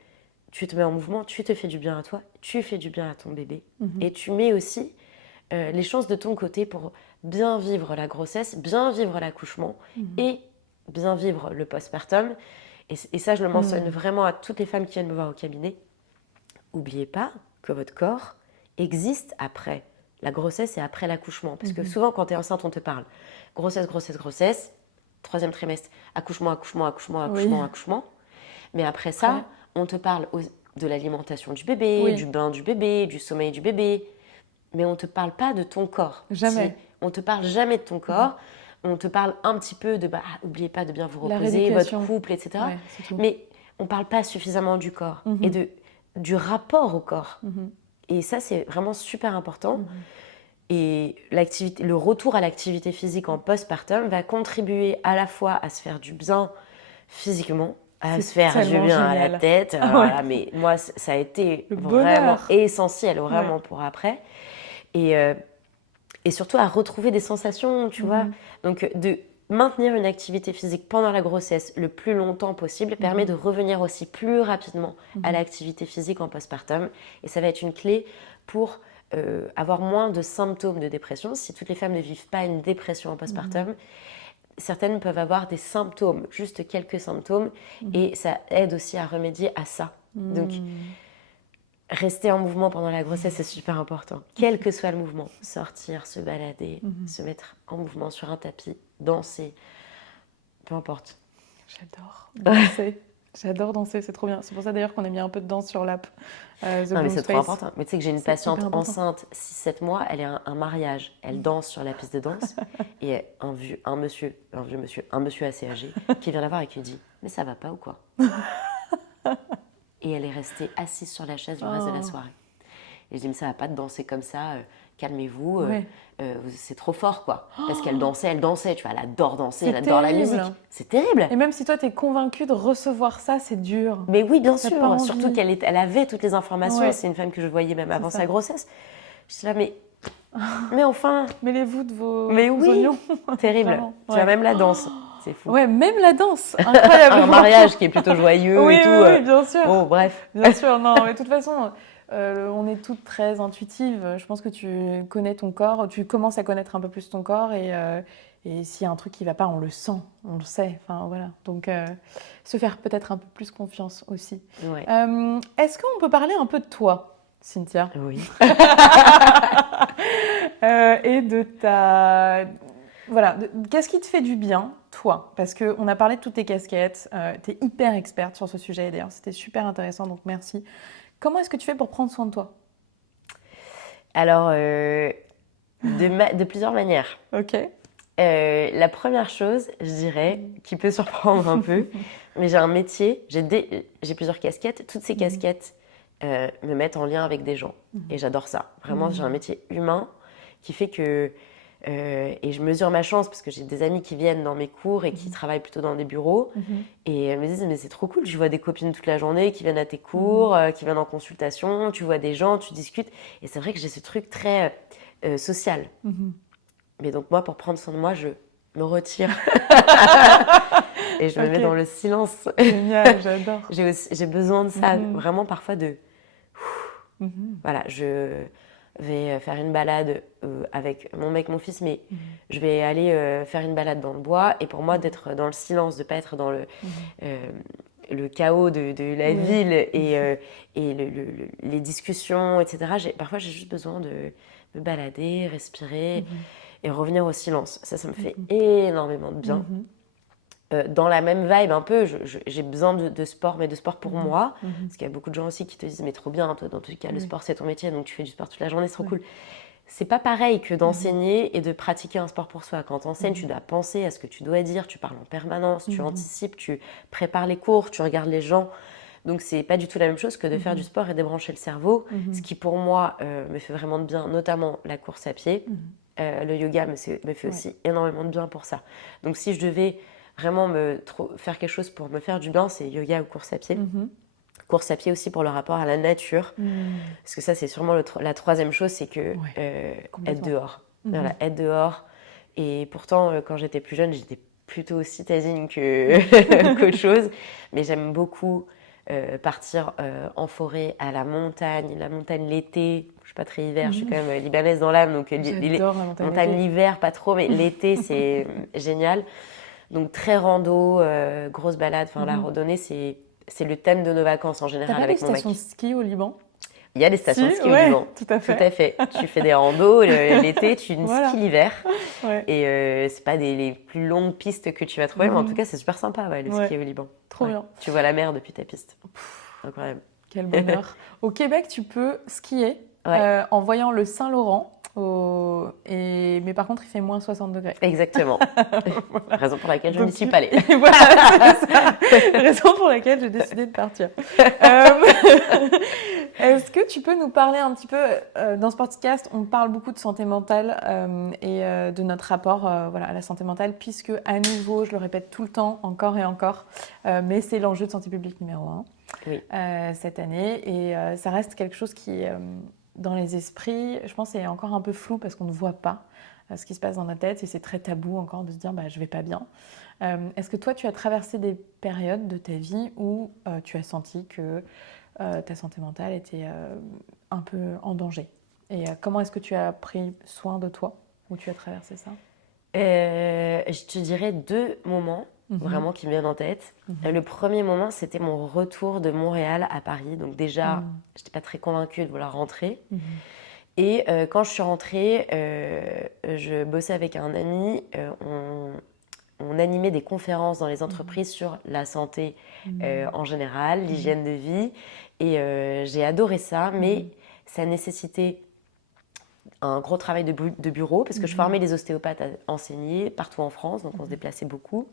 tu te mets en mouvement, tu te fais du bien à toi, tu fais du bien à ton bébé. Et tu mets aussi les chances de ton côté pour bien vivre la grossesse, bien vivre l'accouchement et bien vivre le postpartum. Et ça, je le mentionne vraiment à toutes les femmes qui viennent me voir au cabinet. N'oubliez pas que votre corps existe après la grossesse et après l'accouchement. Parce que souvent, quand tu es enceinte, on te parle grossesse, grossesse, grossesse, 3e trimestre, accouchement, accouchement, accouchement, accouchement, accouchement. Mais après ça, on te parle de l'alimentation du bébé, du bain du bébé, du sommeil du bébé. Mais on ne te parle pas de ton corps. Jamais. On ne te parle jamais de ton corps. On te parle un petit peu de, n'oubliez pas de bien vous reposer, votre couple, etc. Mais on ne parle pas suffisamment du corps et du rapport au corps. Et ça, c'est vraiment super important. Et le retour à l'activité physique en postpartum va contribuer à la fois à se faire du bien physiquement, à se faire du bien à la tête. Voilà, mais moi, ça a été vraiment essentiel, vraiment pour après. Et surtout à retrouver des sensations, tu vois. Donc, de maintenir une activité physique pendant la grossesse le plus longtemps possible permet de revenir aussi plus rapidement à l'activité physique en postpartum. Et ça va être une clé pour avoir moins de symptômes de dépression. Si toutes les femmes ne vivent pas une dépression en postpartum, certaines peuvent avoir des symptômes, juste quelques symptômes, et ça aide aussi à remédier à ça. Donc, rester en mouvement pendant la grossesse, c'est super important. Quel que soit le mouvement, sortir, se balader, se mettre en mouvement sur un tapis, danser, peu importe. J'adore danser. J'adore danser, c'est trop bien. C'est pour ça d'ailleurs qu'on a mis un peu de danse sur l'app The Non, mais Bloom c'est trop Space. important. Mais tu sais que j'ai une C'est hyper patiente important. enceinte, 6-7 mois, elle est à un mariage, elle danse sur la piste de danse, et un monsieur assez âgé, qui vient la voir et qui lui dit « Mais ça va pas ou quoi ?» Et elle est restée assise sur la chaise le reste de la soirée. Et je dis « Mais ça va pas de danser comme ça, calmez-vous, Ouais. c'est trop fort quoi. » Parce qu'elle dansait, tu vois, elle adore danser, C'est elle adore la terrible. musique. C'est terrible. Et même si toi, t'es convaincue de recevoir ça, c'est dur. Mais oui, bien T'as sûr, pas envie. surtout elle avait toutes les informations. Ouais. C'est une femme que je voyais même avant ça. sa grossesse. Je suis là, mais enfin, Mêlez-vous de vos mais oui, oignons. terrible. Vraiment. Tu vois, même la danse, c'est fou. Ouais, même la danse. Incroyable. Un mariage qui est plutôt joyeux Oui, et tout. oui, bien sûr. Bon, bref. Bien sûr, non, mais de toute façon, on est toutes très intuitives. Je pense que tu connais ton corps, tu commences à connaître un peu plus ton corps et s'il y a un truc qui ne va pas, on le sent, on le sait. Enfin, voilà. Donc, se faire peut-être un peu plus confiance aussi. Ouais. Est-ce qu'on peut parler un peu de toi, Cynthia? Oui. Et de ta... Voilà, qu'est-ce qui te fait du bien, toi? Parce qu'on a parlé de toutes tes casquettes, tu es hyper experte sur ce sujet, d'ailleurs, c'était super intéressant, donc merci. Comment est-ce que tu fais pour prendre soin de toi? Alors, de plusieurs manières. Ok. La première chose, je dirais, qui peut surprendre un peu, mais j'ai un métier, j'ai plusieurs casquettes. Toutes ces casquettes me mettent en lien avec des gens. Et j'adore ça. Vraiment, j'ai un métier humain qui fait que... et je mesure ma chance parce que j'ai des amis qui viennent dans mes cours et qui travaillent plutôt dans des bureaux. Et elles me disent, mais c'est trop cool, tu vois des copines toute la journée qui viennent à tes cours, qui viennent en consultation, tu vois des gens, tu discutes. Et c'est vrai que j'ai ce truc très social. Mais donc moi, pour prendre soin de moi, je me retire et je me mets dans le silence. Génial, j'adore. J'ai besoin de ça, vraiment parfois de... Voilà, je vais faire une balade avec mon mec, mon fils, mais je vais aller faire une balade dans le bois. Et pour moi, d'être dans le silence, de ne pas être dans le chaos de la ville et les discussions, etc. Parfois, j'ai juste besoin de me balader, respirer et revenir au silence. Ça me fait énormément de bien. Dans la même vibe un peu, j'ai besoin de sport, mais de sport pour moi. Parce qu'il y a beaucoup de gens aussi qui te disent, mais trop bien, toi, dans tous les cas, le sport c'est ton métier, donc tu fais du sport toute la journée, c'est trop cool. C'est pas pareil que d'enseigner et de pratiquer un sport pour soi. Quand tu enseignes, tu dois penser à ce que tu dois dire, tu parles en permanence, tu anticipes, tu prépares les cours, tu regardes les gens. Donc c'est pas du tout la même chose que de faire du sport et débrancher le cerveau. Ce qui pour moi me fait vraiment de bien, notamment la course à pied. Le yoga me fait aussi énormément de bien pour ça. Donc si je devais vraiment faire quelque chose pour me faire du bien, c'est yoga ou course à pied. Course à pied aussi pour le rapport à la nature. Parce que ça, c'est sûrement la troisième chose, c'est que être dehors. Voilà, être dehors. Et pourtant, quand j'étais plus jeune, j'étais plutôt citadine qu'autre chose. Mais j'aime beaucoup partir en forêt, à la montagne l'été. Je suis pas très hiver, je suis quand même libanaise dans l'âme. Donc J'adore la montagne l'hiver, pas trop, mais l'été, c'est génial. Donc très rando, grosse balade, enfin la randonnée, c'est le thème de nos vacances en général avec mon mec. T'as pas des stations de ski au Liban? Il y a des stations de ski au ouais, Liban. tout à fait. Tout à fait. Tu fais des randos l'été, tu skis l'hiver. Ouais. Et c'est pas les plus longues pistes que tu vas trouver, mais en tout cas c'est super sympa le ski au Liban. Trop bien. Tu vois la mer depuis ta piste. Incroyable. Quel bonheur. Au Québec, tu peux skier en voyant le Saint-Laurent. Mais par contre, il fait moins 60 degrés. Exactement. Voilà. Raison pour laquelle je n'y suis pas allée. Voilà, c'est ça. Raison pour laquelle j'ai décidé de partir. Est-ce que tu peux nous parler un petit peu, dans ce podcast, on parle beaucoup de santé mentale et de notre rapport à la santé mentale, puisque à nouveau, je le répète tout le temps, encore et encore, mais c'est l'enjeu de santé publique numéro 1 cette année. Et ça reste quelque chose qui... dans les esprits, je pense que c'est encore un peu flou parce qu'on ne voit pas ce qui se passe dans la tête et c'est très tabou encore de se dire je vais pas bien. Est-ce que toi, tu as traversé des périodes de ta vie où tu as senti que ta santé mentale était un peu en danger? Et comment est-ce que tu as pris soin de toi, où tu as traversé ça? Je te dirais 2 moments. vraiment qui me viennent en tête. Le premier moment, c'était mon retour de Montréal à Paris. Donc déjà, je n'étais pas très convaincue de vouloir rentrer. Et quand je suis rentrée, je bossais avec un ami. On animait des conférences dans les entreprises sur la santé en général, l'hygiène de vie. Et j'ai adoré ça, mais ça nécessitait un gros travail de bureau parce que je formais les ostéopathes à enseigner partout en France, donc on se déplaçait beaucoup.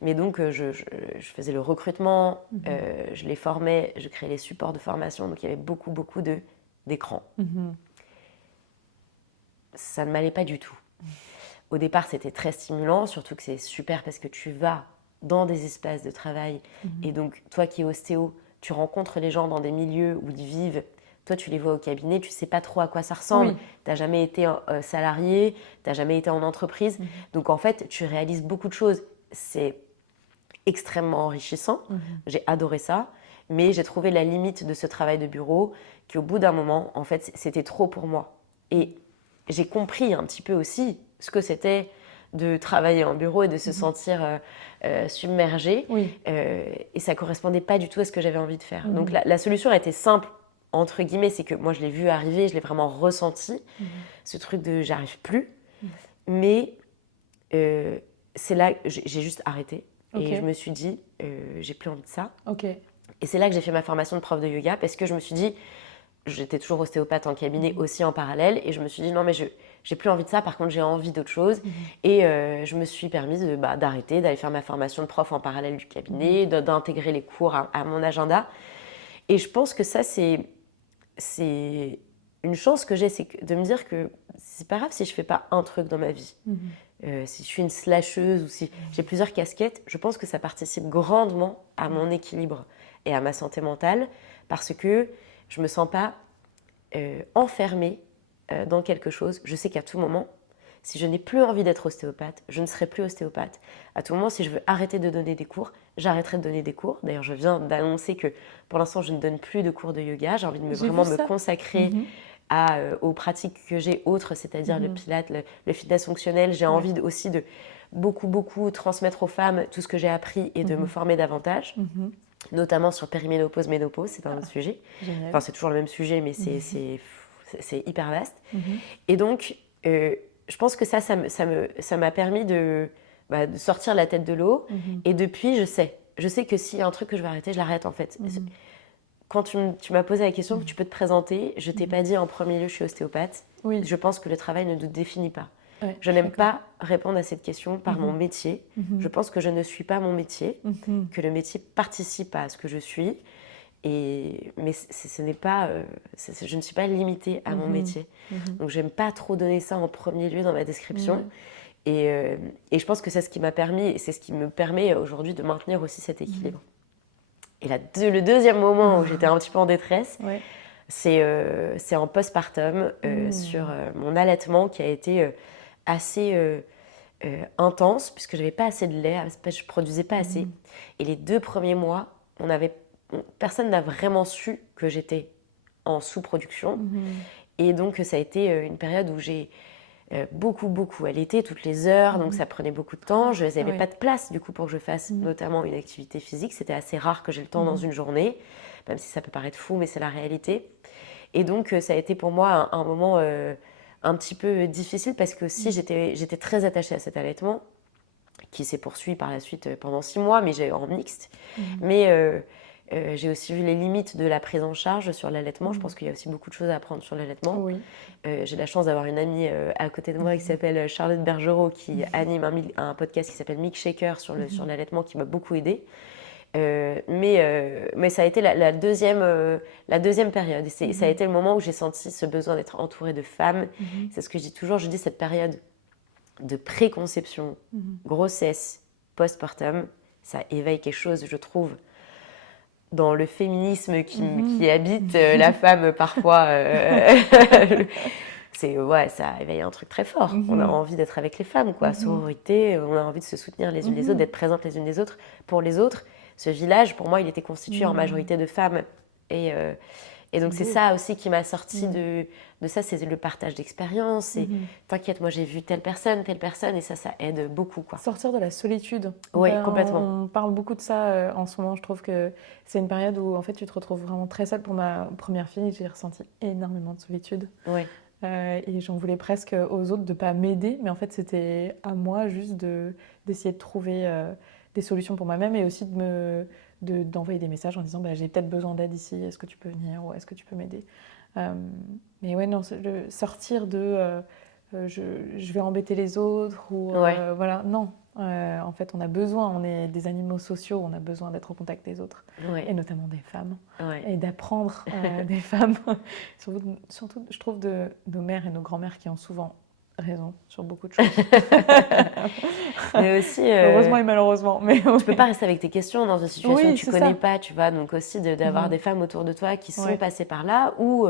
Mais donc je faisais le recrutement, je les formais, je créais les supports de formation, donc il y avait beaucoup d'écrans. Ça ne m'allait pas du tout. Au départ, c'était très stimulant, surtout que c'est super parce que tu vas dans des espaces de travail et donc toi qui es ostéo, tu rencontres les gens dans des milieux où ils vivent. Toi, tu les vois au cabinet, tu ne sais pas trop à quoi ça ressemble. Tu n'as jamais été salarié, tu n'as jamais été en entreprise. Donc, en fait, tu réalises beaucoup de choses. C'est extrêmement enrichissant. J'ai adoré ça. Mais j'ai trouvé la limite de ce travail de bureau qui, au bout d'un moment, en fait, c'était trop pour moi. Et j'ai compris un petit peu aussi ce que c'était de travailler en bureau et de se sentir submergée. Et ça ne correspondait pas du tout à ce que j'avais envie de faire. Donc la solution a été simple, entre guillemets, c'est que moi je l'ai vu arriver, je l'ai vraiment ressenti, ce truc de j'arrive plus. Mais c'est là que j'ai juste arrêté. Et je me suis dit, j'ai plus envie de ça. Et c'est là que j'ai fait ma formation de prof de yoga parce que je me suis dit, j'étais toujours ostéopathe en cabinet aussi en parallèle et je me suis dit non mais j'ai plus envie de ça, par contre j'ai envie d'autre chose. Et je me suis permise d'arrêter, d'aller faire ma formation de prof en parallèle du cabinet, d'intégrer les cours à mon agenda. Et je pense que ça c'est une chance que j'ai, c'est de me dire que c'est pas grave si je fais pas un truc dans ma vie. Si je suis une slasheuse ou si j'ai plusieurs casquettes, je pense que ça participe grandement à mon équilibre et à ma santé mentale parce que je me sens pas enfermée dans quelque chose. Je sais qu'à tout moment, si je n'ai plus envie d'être ostéopathe, je ne serai plus ostéopathe. À tout moment, si je veux arrêter de donner des cours, j'arrêterai de donner des cours. D'ailleurs, je viens d'annoncer que pour l'instant, je ne donne plus de cours de yoga. J'ai envie de vraiment me consacrer aux pratiques que j'ai autres, c'est-à-dire le pilates, le fitness fonctionnel. J'ai envie aussi de beaucoup transmettre aux femmes tout ce que j'ai appris et de me former davantage. Notamment sur périménopause, ménopause, c'est un autre sujet. Génial. Enfin, c'est toujours le même sujet, mais c'est hyper vaste. Et donc, je pense que ça m'a permis de sortir la tête de l'eau. Et depuis, je sais que s'il y a un truc que je vais arrêter, je l'arrête en fait. Quand tu m'as posé la question, tu peux te présenter, je t'ai pas dit en premier lieu, je suis ostéopathe. Je pense que le travail ne nous définit pas. Je n'aime pas répondre à cette question par mon métier. Je pense que je ne suis pas mon métier, que le métier participe à ce que je suis. Mais ce n'est pas, je ne suis pas limitée à mon métier. Donc, j'aime pas trop donner ça en premier lieu dans ma description. Et je pense que c'est ce qui m'a permis, et c'est ce qui me permet aujourd'hui de maintenir aussi cet équilibre. Et le deuxième moment où j'étais un petit peu en détresse, c'est en postpartum, sur mon allaitement qui a été assez intense, puisque je n'avais pas assez de lait, je ne produisais pas assez. Et les 2 premiers mois, personne n'a vraiment su que j'étais en sous-production. Et donc, ça a été une période où j'ai beaucoup allaité toutes les heures, donc ça prenait beaucoup de temps. Je n'avais pas de place, du coup, pour que je fasse notamment une activité physique. C'était assez rare que j'ai le temps dans une journée, même si ça peut paraître fou, mais c'est la réalité. Et donc, ça a été pour moi un moment un petit peu difficile parce que aussi, j'étais très attachée à cet allaitement qui s'est poursuivi par la suite pendant 6 mois, mais en mixte. Mais j'ai aussi vu les limites de la prise en charge sur l'allaitement. Je pense qu'il y a aussi beaucoup de choses à apprendre sur l'allaitement. J'ai la chance d'avoir une amie à côté de moi qui s'appelle Charlotte Bergerot, qui anime un podcast qui s'appelle Milkshaker sur l'allaitement, qui m'a beaucoup aidée. Mais ça a été la deuxième période. Et ça a été le moment où j'ai senti ce besoin d'être entourée de femmes. C'est ce que je dis toujours. Je dis cette période de préconception, grossesse, postpartum, ça éveille quelque chose, je trouve, dans le féminisme qui habite la femme parfois. Ça éveille un truc très fort. On a envie d'être avec les femmes, quoi. Sororité, on a envie de se soutenir les unes les autres, d'être présentes les unes les autres pour les autres. Ce village, pour moi, il était constitué en majorité de femmes. Et Et donc, c'est beau. ça aussi qui m'a sorti de ça, c'est le partage d'expérience. Et t'inquiète, moi, j'ai vu telle personne, et ça aide beaucoup, quoi. Sortir de la solitude. Oui, complètement. On parle beaucoup de ça en ce moment. Je trouve que c'est une période où en fait tu te retrouves vraiment très seule. Pour ma première fille, j'ai ressenti énormément de solitude. Oui. Et j'en voulais presque aux autres de pas m'aider, mais en fait c'était à moi juste d'essayer de trouver des solutions pour moi-même et aussi d'envoyer des messages en disant bah, j'ai peut-être besoin d'aide ici, est-ce que tu peux venir ou est-ce que tu peux m'aider. Mais ouais, non, sortir de je vais embêter les autres ou voilà, non. En fait, on a besoin, on est des animaux sociaux, on a besoin d'être au contact des autres, et notamment des femmes, et d'apprendre des femmes. Surtout, je trouve, de nos mères et nos grands-mères qui ont souvent raison sur beaucoup de choses. Mais aussi, heureusement et malheureusement. Mais tu peux pas rester avec tes questions dans une situation que tu connais pas, tu vois. Donc aussi d'avoir des femmes autour de toi qui sont passées par là ou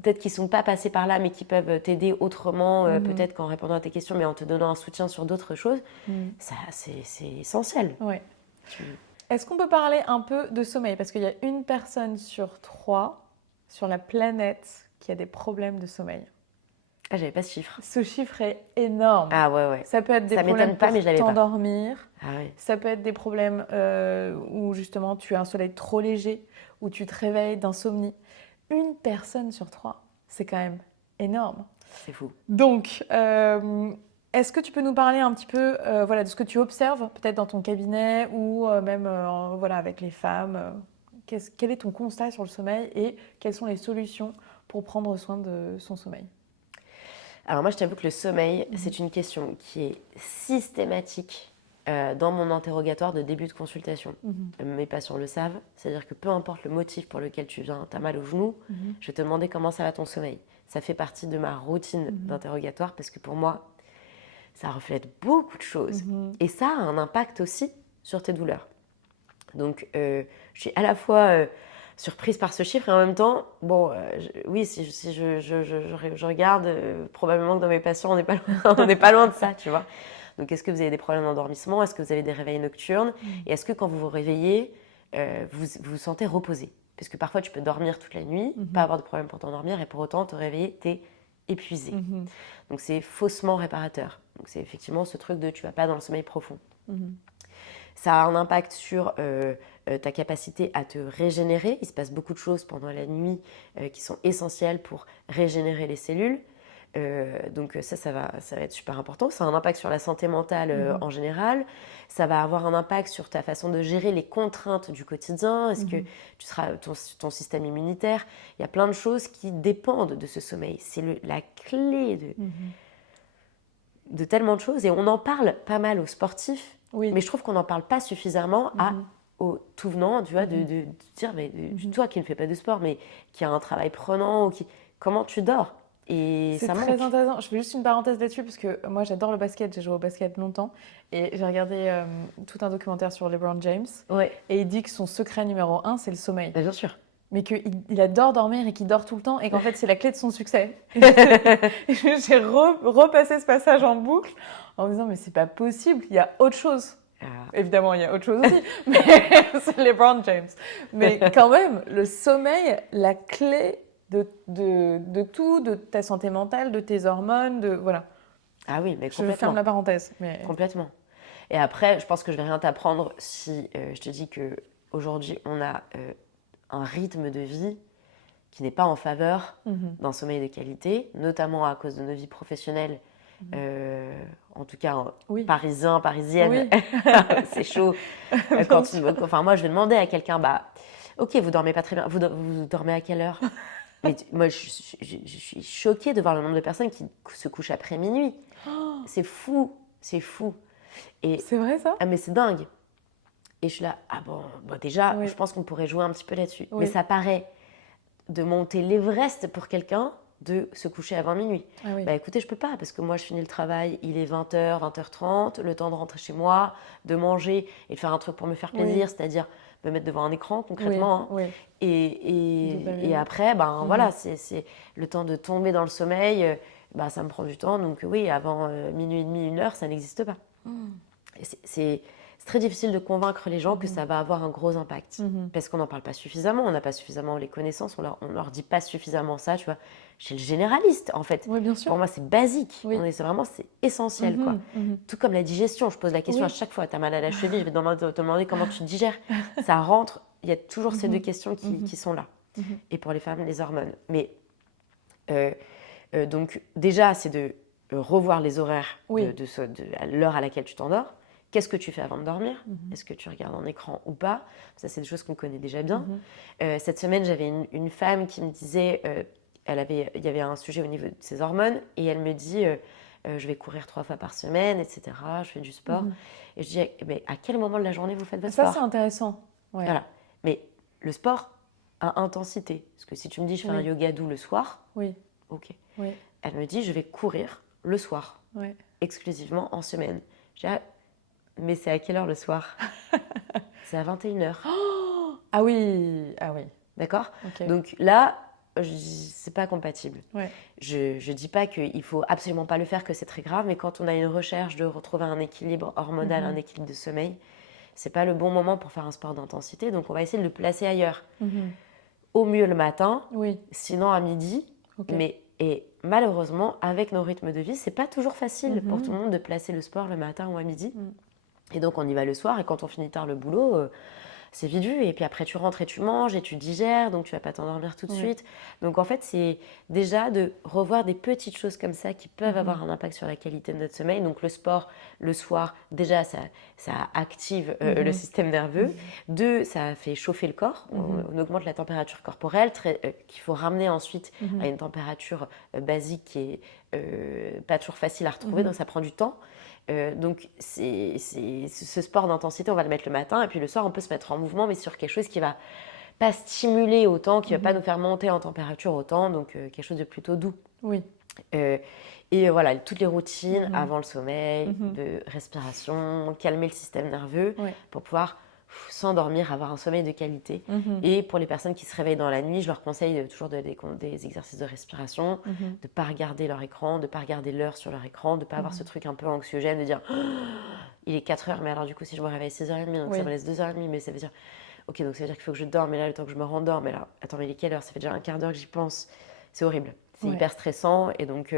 peut-être qu'ils sont pas passés par là mais qui peuvent t'aider autrement, peut-être qu'en répondant à tes questions mais en te donnant un soutien sur d'autres choses. Ça, c'est essentiel. Ouais. Est-ce qu'on peut parler un peu de sommeil? Parce qu'il y a une personne sur 3 sur la planète qui a des problèmes de sommeil. Ah, j'avais pas ce chiffre. Ce chiffre est énorme. Ah ouais. Ça peut être des problèmes pas, mais je l'avais pour t'endormir. Ah ouais. Ça peut être des problèmes où justement tu as un sommeil trop léger, où tu te réveilles d'insomnie. Une personne sur 3, c'est quand même énorme. C'est fou. Donc, est-ce que tu peux nous parler un petit peu voilà, de ce que tu observes, peut-être dans ton cabinet ou même voilà, avec les femmes quel est ton constat sur le sommeil et quelles sont les solutions pour prendre soin de son sommeil? Alors moi, je t'avoue que le sommeil, c'est une question qui est systématique dans mon interrogatoire de début de consultation. Mes patients le savent, c'est-à-dire que peu importe le motif pour lequel tu viens, tu as mal au genou, je vais te demander comment ça va ton sommeil. Ça fait partie de ma routine d'interrogatoire parce que pour moi, ça reflète beaucoup de choses. Et ça a un impact aussi sur tes douleurs. Donc, je suis à la fois surprise par ce chiffre et en même temps, bon, oui, si je regarde, probablement que dans mes patients, on n'est pas loin, on n'est pas loin de ça, tu vois. Donc, est-ce que vous avez des problèmes d'endormissement? Est-ce que vous avez des réveils nocturnes? Et est-ce que quand vous vous réveillez, vous vous sentez reposé? Parce que parfois, tu peux dormir toute la nuit, pas avoir de problème pour t'endormir, et pour autant, te réveiller, t'es épuisé. Donc, c'est faussement réparateur. Donc, c'est effectivement ce truc de tu vas pas dans le sommeil profond. Ça a un impact sur ta capacité à te régénérer. Il se passe beaucoup de choses pendant la nuit qui sont essentielles pour régénérer les cellules. Donc ça va être super important. Ça a un impact sur la santé mentale en général. Ça va avoir un impact sur ta façon de gérer les contraintes du quotidien. Est-ce que tu seras ton système immunitaire? Il y a plein de choses qui dépendent de ce sommeil. C'est la clé de tellement de choses. Et on en parle pas mal aux sportifs. Oui. Mais je trouve qu'on n'en parle pas suffisamment aux tout venants, tu vois, de dire, mais toi qui ne fais pas de sport, mais qui a un travail prenant, comment tu dors? Et c'est ça très manque. intéressant. Je fais juste une parenthèse là-dessus parce que moi j'adore le basket, j'ai joué au basket longtemps et j'ai regardé tout un documentaire sur LeBron James et il dit que son secret numéro 1 c'est le sommeil. Bien sûr. Mais qu'il adore dormir et qu'il dort tout le temps et qu'en fait c'est la clé de son succès. J'ai repassé ce passage en boucle en me disant mais c'est pas possible, il y a autre chose. Évidemment il y a autre chose aussi, mais c'est LeBron James. Mais quand même, le sommeil, la clé de tout, de ta santé mentale, de tes hormones, de voilà. Ah oui, mais complètement. Je ferme la parenthèse. Mais... Complètement. Et après, je pense que je vais rien t'apprendre si je te dis qu'aujourd'hui on a un rythme de vie qui n'est pas en faveur d'un sommeil de qualité, notamment à cause de nos vies professionnelles, en tout cas parisiens, parisiennes, c'est chaud. Enfin, moi, je vais demander à quelqu'un, ok, vous dormez pas très bien, vous dormez à quelle heure? Mais moi, je suis choquée de voir le nombre de personnes qui se couchent après minuit. Oh. C'est fou. C'est vrai ça? Ah mais c'est dingue. Et je suis là, déjà, je pense qu'on pourrait jouer un petit peu là-dessus. Mais ça paraît de monter l'Everest pour quelqu'un de se coucher à 20 minuit. Écoutez, je peux pas, parce que moi, je finis le travail, il est 20h, 20h30, le temps de rentrer chez moi, de manger et de faire un truc pour me faire plaisir, c'est-à-dire me mettre devant un écran, concrètement. Et après, voilà, c'est le temps de tomber dans le sommeil, ça me prend du temps. Donc oui, avant minuit et demi, 1h, ça n'existe pas. c'est très difficile de convaincre les gens que ça va avoir un gros impact. Parce qu'on n'en parle pas suffisamment, on n'a pas suffisamment les connaissances, on leur dit pas suffisamment ça, tu vois. Chez le généraliste, en fait. Oui, bien sûr. Pour moi, c'est basique. Oui. C'est essentiel, quoi. Tout comme la digestion, je pose la question à chaque fois. Tu as mal à la cheville, je vais te demander comment tu digères. Ça rentre, il y a toujours ces deux questions qui sont là. Et pour les femmes, les hormones. Mais donc, déjà, c'est de revoir les horaires à l'heure à laquelle tu t'endors. Qu'est-ce que tu fais avant de dormir? Est-ce que tu regardes un écran ou pas? Ça, c'est des choses qu'on connaît déjà bien. Cette semaine, j'avais une femme qui me disait, il y avait un sujet au niveau de ses hormones, et elle me dit, je vais courir 3 fois par semaine, etc. Je fais du sport. Et je dis, mais à quel moment de la journée vous faites votre sport? Ça, c'est intéressant. Ouais. Voilà. Mais le sport à intensité. Parce que si tu me dis, je fais un yoga doux le soir, ok. Elle me dit, je vais courir le soir, exclusivement en semaine. Je dis, mais c'est à quelle heure le soir? C'est à 21h. Ah oui. D'accord. Okay. Donc là, c'est pas compatible. Je dis pas qu'il faut absolument pas le faire, que c'est très grave, mais quand on a une recherche de retrouver un équilibre hormonal, un équilibre de sommeil, c'est pas le bon moment pour faire un sport d'intensité, donc on va essayer de le placer ailleurs. Au mieux le matin, sinon à midi, et malheureusement, avec nos rythmes de vie, c'est pas toujours facile pour tout le monde de placer le sport le matin ou à midi. Et donc on y va le soir, et quand on finit tard le boulot, c'est vite vu. Et puis après tu rentres et tu manges et tu digères, donc tu vas pas t'endormir tout de suite. Donc en fait, c'est déjà de revoir des petites choses comme ça qui peuvent avoir un impact sur la qualité de notre sommeil. Donc le sport le soir, déjà ça active le système nerveux. 2, ça fait chauffer le corps, on augmente la température corporelle, qu'il faut ramener ensuite à une température basique qui est pas toujours facile à retrouver, donc ça prend du temps. Donc ce sport d'intensité, on va le mettre le matin, et puis le soir on peut se mettre en mouvement, mais sur quelque chose qui va pas stimuler autant, qui va pas nous faire monter en température autant, donc quelque chose de plutôt doux. Et voilà, toutes les routines avant le sommeil, de respiration, calmer le système nerveux pour pouvoir s'endormir, avoir un sommeil de qualité. Et pour les personnes qui se réveillent dans la nuit, je leur conseille toujours des exercices de respiration, de ne pas regarder leur écran, de ne pas regarder l'heure sur leur écran, de ne pas avoir ce truc un peu anxiogène de dire oh, il est 4h, mais alors du coup si je me réveille 6h30, donc ça me laisse 2h30, mais ça veut dire ok, donc ça veut dire qu'il faut que je dorme, mais là le temps que je me rendorme, mais là attends, mais il est quelle heure? Ça fait déjà un quart d'heure que j'y pense. C'est horrible, c'est hyper stressant, et donc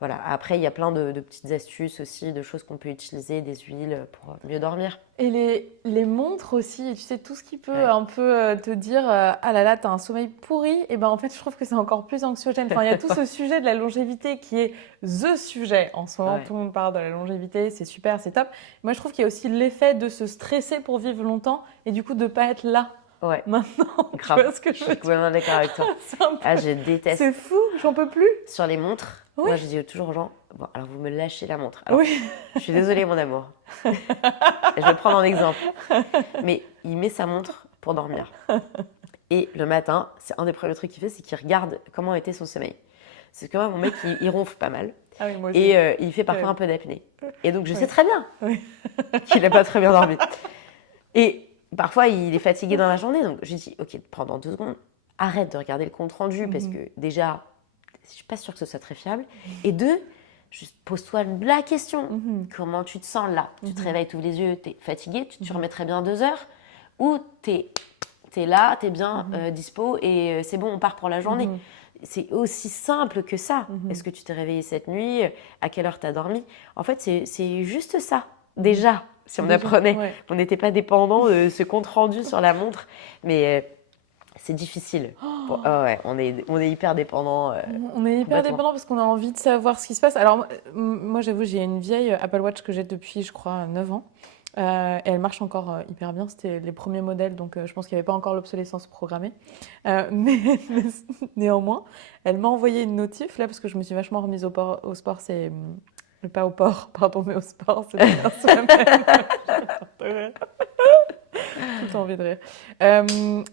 voilà. Après, il y a plein de petites astuces aussi, de choses qu'on peut utiliser, des huiles pour mieux dormir. Et les montres aussi, tu sais, tout ce qui peut un peu te dire ah là là, t'as un sommeil pourri, et ben en fait, je trouve que c'est encore plus anxiogène. Enfin, il y a tout ce sujet de la longévité qui est the sujet en ce moment. Tout le monde parle de la longévité, c'est super, c'est top. Moi, je trouve qu'il y a aussi l'effet de se stresser pour vivre longtemps et du coup de pas être là. Maintenant, grave. Tu vois ce que je veux dire? Je suis complètement d'accord avec toi. Je déteste. C'est fou, j'en peux plus. Sur les montres, moi je dis toujours aux gens, bon, alors vous me lâchez la montre. Alors, je suis désolée mon amour. Je vais prendre un exemple. Mais il met sa montre pour dormir. Et le matin, c'est un des premiers trucs qu'il fait, c'est qu'il regarde comment était son sommeil. C'est que moi, mon mec, il ronfle pas mal. Moi aussi. Et il fait parfois un peu d'apnée. Et donc je sais très bien qu'il n'a pas très bien dormi. Et parfois, il est fatigué dans la journée, donc je dis, ok, pendant 2 secondes, arrête de regarder le compte-rendu, parce que déjà, je ne suis pas sûre que ce soit très fiable. Et 2, juste pose-toi la question, comment tu te sens là? Tu te réveilles, tu ouvres les yeux, tu es fatigué, tu te remettrais bien 2 heures? Ou tu es là, tu es bien dispo, et c'est bon, on part pour la journée. C'est aussi simple que ça. Est-ce que tu t'es réveillé cette nuit? À quelle heure tu as dormi? En fait, c'est juste ça, déjà. Si on apprenait, on n'était pas dépendant de ce compte rendu sur la montre, mais c'est difficile. On est hyper dépendant. On est hyper dépendant parce qu'on a envie de savoir ce qui se passe. Alors moi j'avoue, j'ai une vieille Apple Watch que j'ai depuis je crois 9 ans. Et elle marche encore hyper bien, c'était les premiers modèles, donc je pense qu'il n'y avait pas encore l'obsolescence programmée. Mais néanmoins, elle m'a envoyé une notif, là, parce que je me suis vachement remise au sport, c'est... Pas au port, pardon, mais au sport, c'est bien semaine. Tout envie de rire.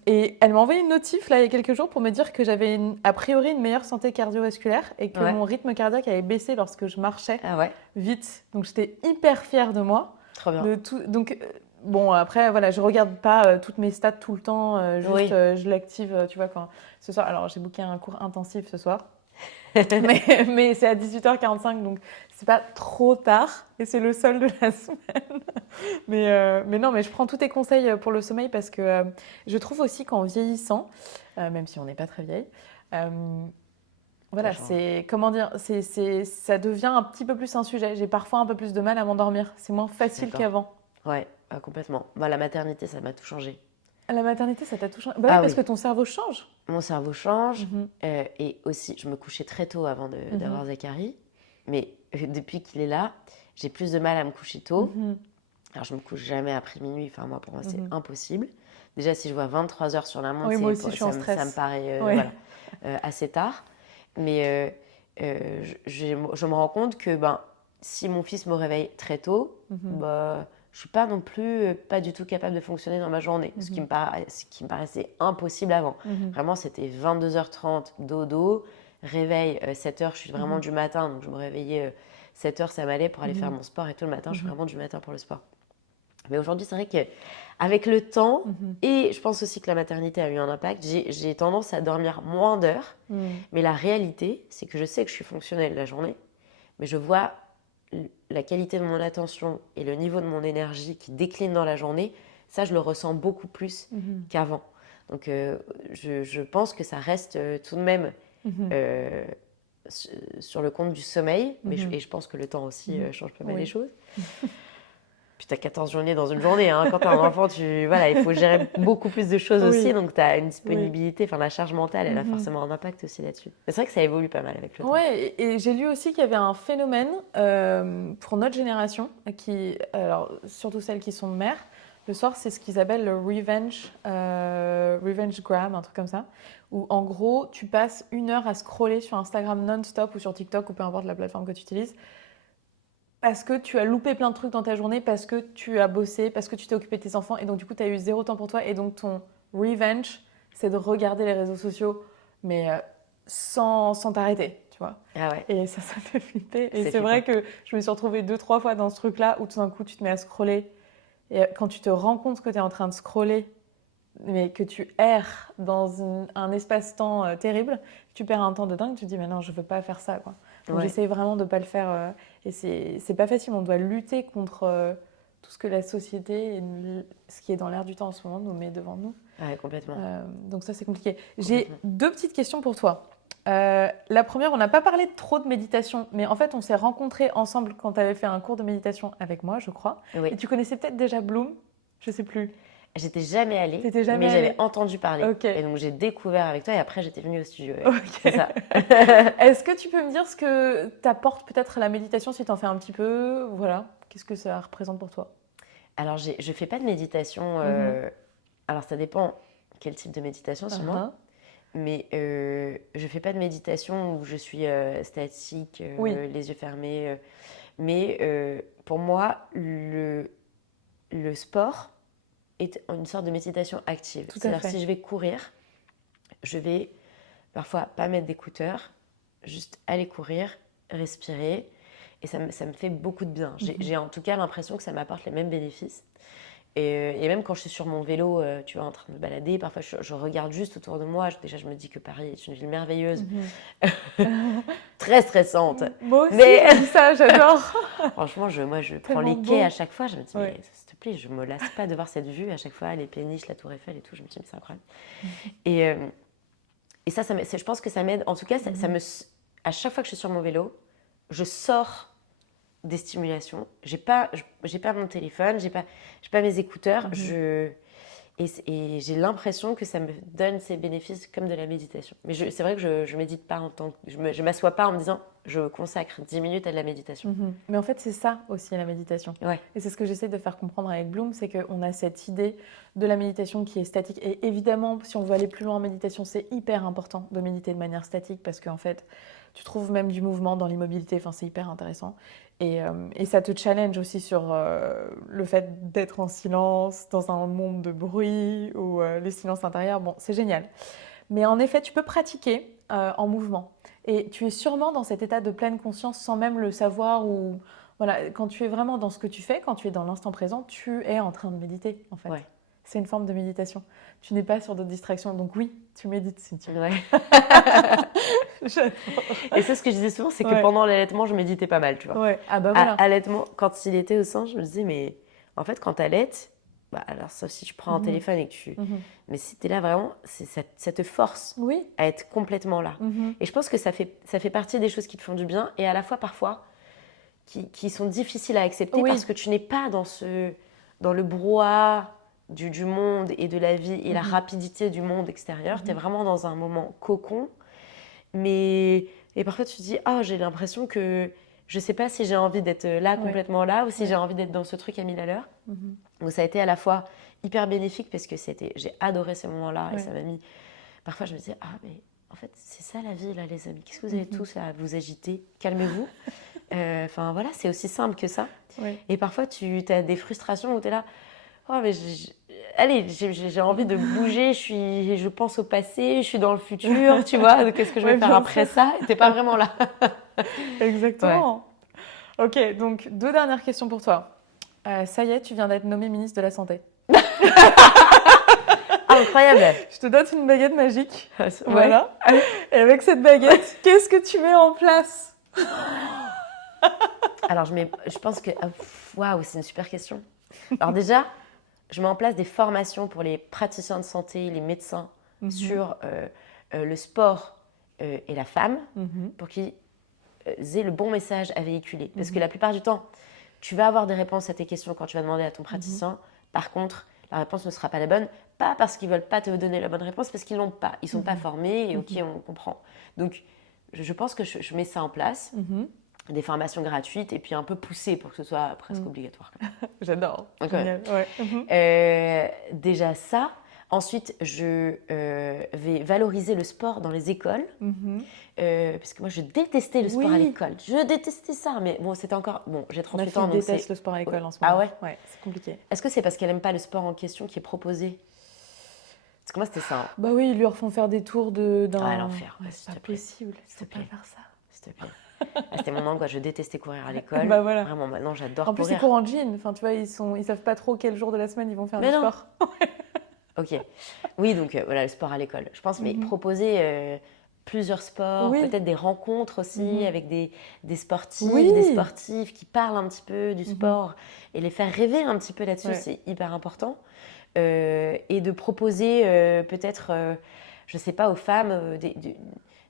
Et elle m'a envoyé une notif, là, il y a quelques jours, pour me dire que j'avais a priori une meilleure santé cardiovasculaire et que mon rythme cardiaque avait baissé lorsque je marchais vite. Donc j'étais hyper fière de moi. Trop bien. Donc, bon, après, voilà, je regarde pas toutes mes stats tout le temps, juste je l'active, tu vois, quand ce soir. Alors, j'ai booké un cours intensif ce soir. Mais c'est à 18h45, donc c'est pas trop tard et c'est le seul de la semaine. Mais non, mais je prends tous tes conseils pour le sommeil parce que je trouve aussi qu'en vieillissant, même si on n'est pas très vieille, voilà, Ça change. c'est comment dire, ça devient un petit peu plus un sujet. J'ai parfois un peu plus de mal à m'endormir. C'est moins facile D'accord. qu'avant. Ouais, complètement. Moi, la maternité, ça m'a tout changé. À la maternité, ça t'a tout changé? Bah oui, Ah parce oui, que ton cerveau change. mon cerveau change. Mhm, Et aussi, je me couchais très tôt avant mhm, d'avoir Zachary. Mais depuis qu'il est là, j'ai plus de mal à me coucher tôt. mhm, Alors, je me couche jamais après minuit. Enfin, moi, pour moi, c'est mhm. impossible. Déjà, si je vois 23 heures sur la montre, Oui, moi aussi, je suis en ça me stress. paraît Oui. voilà, assez tard. Mais je me rends compte que ben, si mon fils me réveille très tôt, Mhm, bah, je suis pas non plus pas du tout capable de fonctionner dans ma journée, mhm, ce qui me paraissait impossible avant. mhm, Vraiment, c'était 22h30 dodo, réveil 7h, je suis vraiment mhm, du matin, donc je me réveillais 7h, ça m'allait pour aller faire mhm, mon sport et tout le matin, je suis mhm, vraiment du matin pour le sport. Mais aujourd'hui, c'est vrai qu'avec le temps, mhm, et je pense aussi que la maternité a eu un impact, j'ai tendance à dormir moins d'heures. mhm. Mais la réalité, c'est que je sais que je suis fonctionnelle la journée, mais je vois la qualité de mon attention et le niveau de mon énergie qui décline dans la journée. Ça, je le ressens beaucoup plus Mhm, qu'avant. Donc, je pense que ça reste tout de même mhm, euh, sur le compte du sommeil, mhm, et je pense que le temps aussi mhm. change pas mal les Oui. choses. Puis tu as 14 journées dans une journée, hein. Quand tu as un enfant, voilà, il faut gérer beaucoup plus de choses aussi, Oui, donc tu as une oui. disponibilité, enfin la charge mentale, elle a Mhm. forcément un impact aussi là-dessus. Mais c'est vrai que ça évolue pas mal avec le temps. Ouais, et j'ai lu aussi qu'il y avait un phénomène pour notre génération, alors surtout celles qui sont mères, le soir, c'est ce qu'ils appellent le revengegram, un truc comme ça, où en gros, tu passes 1 heure à scroller sur Instagram non-stop ou sur TikTok ou peu importe la plateforme que tu utilises, parce que tu as loupé plein de trucs dans ta journée, parce que tu as bossé, parce que tu t'es occupé de tes enfants, et donc du coup, tu as eu zéro temps pour toi, et donc ton revenge, c'est de regarder les réseaux sociaux, mais sans t'arrêter, tu vois. Ah ouais, Et ça fait flipper. Et c'est c'est vrai flippant. que je me suis retrouvée 2, 3 fois dans ce truc-là, où tout d'un coup, tu te mets à scroller, et quand tu te rends compte que tu es en train de scroller, mais que tu erres dans un espace-temps terrible, tu perds un temps de dingue, tu te dis, mais non, je veux pas faire ça, quoi. Donc Ouais, j'essaye vraiment de pas le faire. Et c'est pas facile, on doit lutter contre tout ce que la société et ce qui est dans l'air du temps en ce moment nous met devant nous. ouais, complètement, Donc ça, c'est compliqué. J'ai complètement. 2 petites questions pour toi. La première, on n'a pas parlé trop de méditation, mais en fait, on s'est rencontrés ensemble quand tu avais fait un cours de méditation avec moi, je crois. Oui, Et tu connaissais peut-être déjà Bloom, je sais plus. j'étais jamais allée, T'étais jamais mais j'avais allée? entendu parler. Ok. Et donc j'ai découvert avec toi et après j'étais venue au studio. Ouais. Ok. C'est ça. Est-ce que tu peux me dire ce que t'apporte peut-être la méditation si t'en fais un petit peu? Voilà. Qu'est-ce que ça représente pour toi? Alors je fais pas de méditation. Mhm. Alors ça dépend quel type de méditation sûrement. Uh-huh. Mais je fais pas de méditation où je suis statique, Oui, les yeux fermés. Mais pour moi, le sport est une sorte de méditation active. tout à C'est-à-dire fait. si je vais courir, je vais parfois pas mettre d'écouteurs, juste aller courir, respirer. Et ça me fait beaucoup de bien. Mhm. J'ai en tout cas l'impression que ça m'apporte les mêmes bénéfices. Et même quand je suis sur mon vélo, tu vois, en train de me balader, parfois je regarde juste autour de moi. Déjà, je me dis que Paris est une ville merveilleuse, Mhm. très stressante. Moi aussi, Mais je me dis ça, j'adore. franchement, moi, je prends Tellement les quais à beau. chaque fois. Je me dis, Ouais. mais s'il te plaît, je me lasse pas de voir cette vue à chaque fois, les péniches, la Tour Eiffel et tout. Je me dis, mais c'est incroyable. Et, euh, et ça, je pense que ça m'aide. En tout cas, Mhm. à chaque fois que je suis sur mon vélo, je sors des stimulations. J'ai pas mon téléphone, j'ai pas mes écouteurs. Mhm. Et j'ai l'impression que ça me donne ces bénéfices comme de la méditation. Mais c'est vrai que je médite pas en tant que... Je m'assois pas en me disant, je consacre 10 minutes à de la méditation. Mhm. Mais en fait, c'est ça aussi la méditation. Ouais, Et c'est ce que j'essaie de faire comprendre avec Bloom, c'est qu'on a cette idée de la méditation qui est statique. Et évidemment, si on veut aller plus loin en méditation, c'est hyper important de méditer de manière statique parce qu'en fait, tu trouves même du mouvement dans l'immobilité. Enfin, c'est hyper intéressant. Et ça te challenge aussi sur le fait d'être en silence, dans un monde de bruit ou les silences intérieurs. Bon, c'est génial. Mais en effet, tu peux pratiquer en mouvement. Et tu es sûrement dans cet état de pleine conscience sans même le savoir ou voilà, quand tu es vraiment dans ce que tu fais, quand tu es dans l'instant présent, tu es en train de méditer en fait. ouais, C'est une forme de méditation. Tu n'es pas sur d'autres distractions. Donc oui, tu médites si tu veux. ouais. J'adore. Et c'est ce que je disais souvent, c'est que Ouais. pendant l'allaitement, je méditais pas mal, tu vois. Ouais. Ah bah voilà. Allaitement, quand il était au sein, je me disais, mais en fait, quand t'allaites, bah, alors sauf si tu prends un Mhm. téléphone et que tu... Mhm. Mais si t'es là vraiment, ça te force Oui. à être complètement là. Mhm. Et je pense que ça fait partie des choses qui te font du bien et à la fois parfois qui sont difficiles à accepter Oui. parce que tu n'es pas dans le brouhaha du monde et de la vie et la Mhm. rapidité du monde extérieur. Tu es Mhm. vraiment dans un moment cocon. Mais et parfois tu te dis, oh, j'ai l'impression que je sais pas si j'ai envie d'être là, Ouais. complètement là, ou si Ouais. j'ai envie d'être dans ce truc à 1000 à l'heure. Mhm. Donc ça a été à la fois hyper bénéfique parce que j'ai adoré ces moments-là et Ouais. ça m'a mis... Parfois je me disais, ah mais en fait c'est ça la vie là les amis, qu'est-ce que vous avez Mhm. tous là à vous agiter, calmez-vous. Enfin voilà, c'est aussi simple que ça. Ouais. Et parfois tu as des frustrations où tu es là, oh mais allez, j'ai envie de bouger, je pense au passé, je suis dans le futur, tu vois, donc qu'est-ce que je vais Ouais, faire bien après sûr. ça? Et t'es pas vraiment là. Ouais. Exactement. Ok, donc 2 dernières questions pour toi. Ça y est, tu viens d'être nommée ministre de la Santé. Ah, incroyable. Je te donne une baguette magique. Ouais. Voilà. Et avec cette baguette, qu'est-ce que tu mets en place? Alors je pense que, waouh, c'est une super question. Alors déjà, je mets en place des formations pour les praticiens de santé, les médecins Mhm. sur le sport et la femme Mhm. pour qu'ils aient le bon message à véhiculer. Parce que Mhm. la plupart du temps, tu vas avoir des réponses à tes questions quand tu vas demander à ton praticien. Par contre, la réponse ne sera pas la bonne. Pas parce qu'ils ne veulent pas te donner la bonne réponse, parce qu'ils l'ont pas. Ils ne sont pas formés et ok, on comprend. Donc, je pense que je mets ça en place. Mhm. Des formations gratuites et puis un peu poussées pour que ce soit presque obligatoire. J'adore. Ok. Génial. Ouais. Mhm. Déjà ça. Ensuite, je vais valoriser le sport dans les écoles. Mhm. Parce que moi, je détestais le sport à Oui. l'école. Je détestais ça, mais bon, c'était encore... Bon, j'ai Ma 38 fille ans, donc déteste c'est... le sport à l'école en ce Ah moment. ouais? Ouais, c'est compliqué. Est-ce que c'est parce qu'elle n'aime pas le sport en question qui est proposé? Parce que moi, c'était ça. Hein. Bah oui, ils lui refont faire des tours d'un... Ah, l'enfer. Ouais, Ouais, c'est s'il pas te plaît. possible. S'il Faut te pas plaît. faire ça. S'il te plaît. Ah, c'était mon angoisse. Je détestais courir à l'école. Bah voilà. Vraiment, maintenant, j'adore En plus, ils courir. courent en jean. Enfin, tu vois, ils savent pas trop quel jour de la semaine ils vont faire Mais du non. sport. Ok. Oui, donc voilà, le sport à l'école. Je pense, mais proposer plusieurs sports, Oui. peut-être des rencontres aussi avec des sportifs, Oui. des sportifs qui parlent un petit peu du sport et les faire rêver un petit peu là-dessus, Ouais. c'est hyper important. Et de proposer peut-être, je sais pas, aux femmes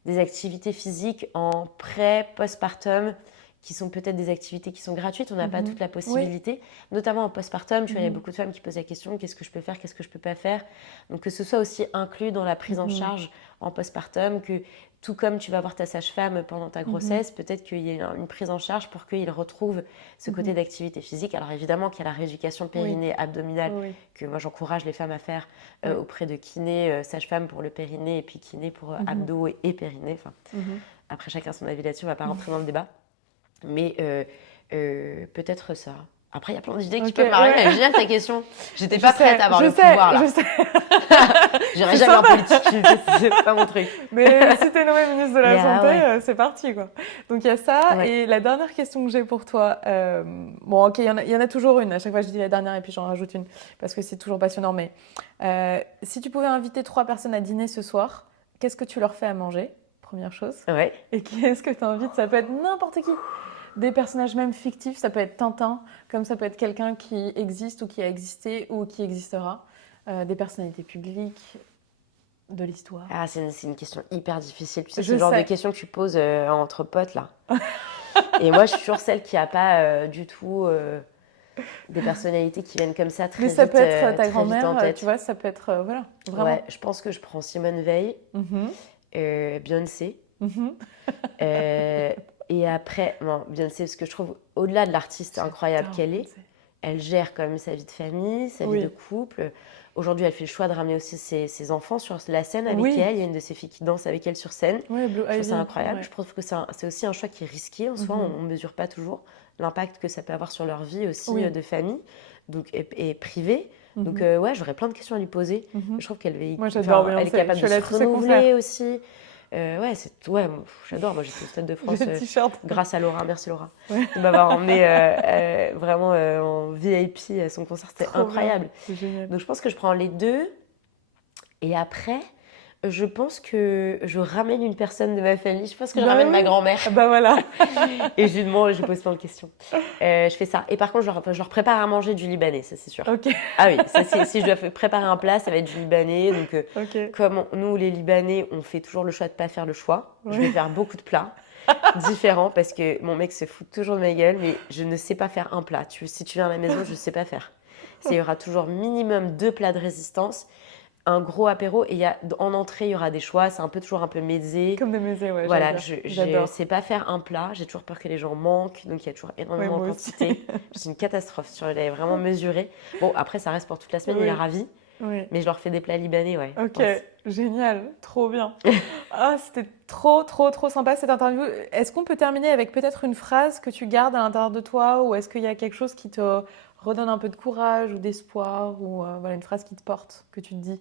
des activités physiques en pré, postpartum, qui sont peut-être des activités qui sont gratuites. On n'a pas toute la possibilité, notamment en postpartum. Tu vois, il y a beaucoup de femmes qui posent la question, qu'est-ce que je peux faire, qu'est-ce que je peux pas faire. Donc que ce soit aussi inclus dans la prise en charge en postpartum, que tout comme tu vas voir ta sage-femme pendant ta grossesse, peut-être qu'il y ait une prise en charge pour qu'ils retrouvent ce côté d'activité physique. Alors évidemment qu'il y a la rééducation périnée abdominale Oui. que moi j'encourage les femmes à faire auprès de kiné, sage-femme pour le périnée et puis kiné pour abdos et périnée. Enfin, après chacun son avis là-dessus, on va pas rentrer dans le débat. Mais peut-être ça. Après, il y a plein d'idées qui peuvent m'arriver. Ouais. Génial ta question. J'étais pas prête à avoir le pouvoir là. Je sais. J'irai jamais en politique, c'est pas mon truc. Mais si t'es nommée ministre de la Santé, ouais. c'est parti quoi. Donc il y a ça. Et la dernière question que j'ai pour toi, bon ok, il y en a toujours une. À chaque fois je dis la dernière et puis j'en rajoute une parce que c'est toujours passionnant. Mais si tu pouvais inviter 3 personnes à dîner ce soir, qu'est-ce que tu leur fais à manger? Première chose. Ouais. Et qui est-ce que tu invites? Ça peut être n'importe qui. Des personnages même fictifs, ça peut être Tintin, comme ça peut être quelqu'un qui existe ou qui a existé ou qui existera. Des personnalités publiques, de l'histoire. Ah, c'est une question hyper difficile. Tu sais, c'est le genre de question que tu poses entre potes là. Et moi, je suis toujours celle qui n'a pas du tout des personnalités qui viennent comme ça très vite. Mais ça peut être ta grand-mère, tu vois, ça peut être, voilà, vraiment. Ouais, je pense que je prends Simone Veil, Beyoncé. Et après, bon, Beyoncé, parce que je trouve, au-delà de l'artiste incroyable qu'elle est, elle gère quand même sa vie de famille, sa vie de couple. Aujourd'hui, elle fait le choix de ramener aussi ses enfants sur la scène avec elle. Il y a une de ses filles qui danse avec elle sur scène. Oui, je trouve ça incroyable. Je trouve que c'est aussi un choix qui est risqué. En soi, on ne mesure pas toujours l'impact que ça peut avoir sur leur vie aussi de famille donc, et privée. Donc, ouais, j'aurais plein de questions à lui poser. Je trouve qu'elle elle est capable de se renouveler aussi. Ouais, j'adore. Moi, j'étais au Stade de France grâce à Laura. Merci Laura de m'avoir emmenée vraiment en VIP à son concert. C'était incroyable. C'est génial. Donc, je pense que je prends les deux. Et après, Je pense que je ramène une personne de ma famille. Je pense que je Bah ramène oui. ma grand-mère. Bah voilà. Et je lui demande, je pose plein de questions. Je fais ça. Et par contre, je leur prépare à manger du libanais, ça c'est sûr. Ok. Ah oui, ça, si je dois préparer un plat, ça va être du libanais. Donc, Ok. comme nous, les Libanais, on fait toujours le choix de ne pas faire le choix, je vais Ouais. faire beaucoup de plats différents parce que mon mec se fout toujours de ma gueule, mais je ne sais pas faire un plat. Si tu viens à la maison, je ne sais pas faire. Il y aura toujours minimum 2 plats de résistance, un gros apéro et en entrée, il y aura des choix. C'est toujours un peu mezze. Comme des musées, ouais, Voilà, j'allais dire. je J'adore. sais pas faire un plat. J'ai toujours peur que les gens manquent, donc il y a toujours Ouais, énormément moi en aussi. quantité. C'est une catastrophe. Je l'avais vraiment mesuré. Bon, après, ça reste pour toute la semaine. Il est Oui. ravi, Oui. mais je leur fais des plats libanais, ouais. je Ok, pense. génial, trop bien. Ah, c'était trop, trop, trop sympa cette interview. Est-ce qu'on peut terminer avec peut-être une phrase que tu gardes à l'intérieur de toi ou est-ce qu'il y a quelque chose qui te redonne un peu de courage ou d'espoir ou voilà, une phrase qui te porte, que tu te dis?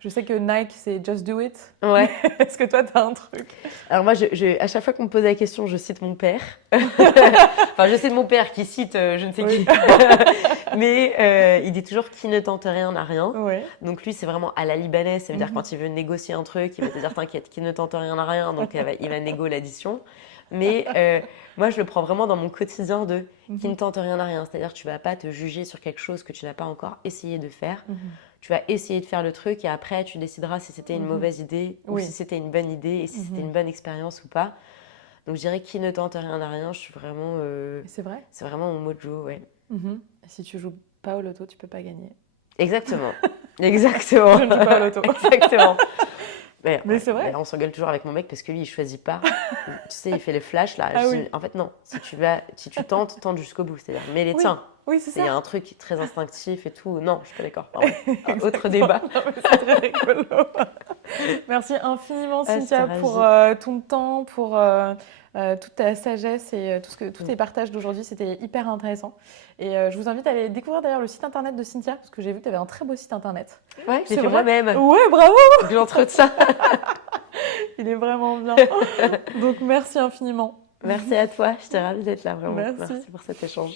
Je sais que Nike, c'est just do it. Ouais. Est-ce que toi, t'as un truc? Alors moi, à chaque fois qu'on me pose la question, je cite mon père. Enfin, je cite mon père qui cite je ne sais Oui. qui. Mais il dit toujours qui ne tente rien n'a rien. Ouais. Donc lui, c'est vraiment à la libanaise. Ça veut dire Mhm. quand il veut négocier un truc, il va te dire t'inquiète, qui ne tente rien n'a rien. Donc il va négo l'addition. Mais moi, je le prends vraiment dans mon quotidien de qui ne Mhm. tente rien n'a rien. C'est-à-dire tu vas pas te juger sur quelque chose que tu n'as pas encore essayé de faire. Mhm. Tu vas essayer de faire le truc et après tu décideras si c'était une Mhm. mauvaise idée ou Oui. si c'était une bonne idée et si c'était Mhm. une bonne expérience ou pas. Donc je dirais qui ne tente rien n'a rien. C'est vrai? C'est vraiment mon mojo, ouais. Mhm. Si tu joues pas au loto, tu peux pas gagner. Exactement. Exactement. Je ne joue pas au loto. Exactement. Mais c'est vrai. Mais là, on s'engueule toujours avec mon mec parce que lui, il choisit pas. Tu sais, il fait les flashs là. Ah Je oui. dis, en fait, non. Si tu tentes, tente jusqu'au bout. C'est-à-dire, mais les Oui. tiens. Oui, c'est Il y a ça. un truc très instinctif et tout. Non, je suis pas d'accord. Pardon. Autre débat. Non, mais c'est très rigolo. Merci infiniment, Ah, Cynthia, c'était pour ravi. ton temps, pour toute ta sagesse et tous tes partages d'aujourd'hui. C'était hyper intéressant. Et je vous invite à aller découvrir d'ailleurs le site internet de Cynthia, parce que j'ai vu que tu avais un très beau site internet. Ouais, je C'est l'ai fait vrai? moi-même. Ouais, bravo! Faut que j'entretiens. Il est vraiment bien. Donc merci infiniment. Merci à toi. J'étais ravie d'être là, vraiment. Merci. Merci pour cet échange.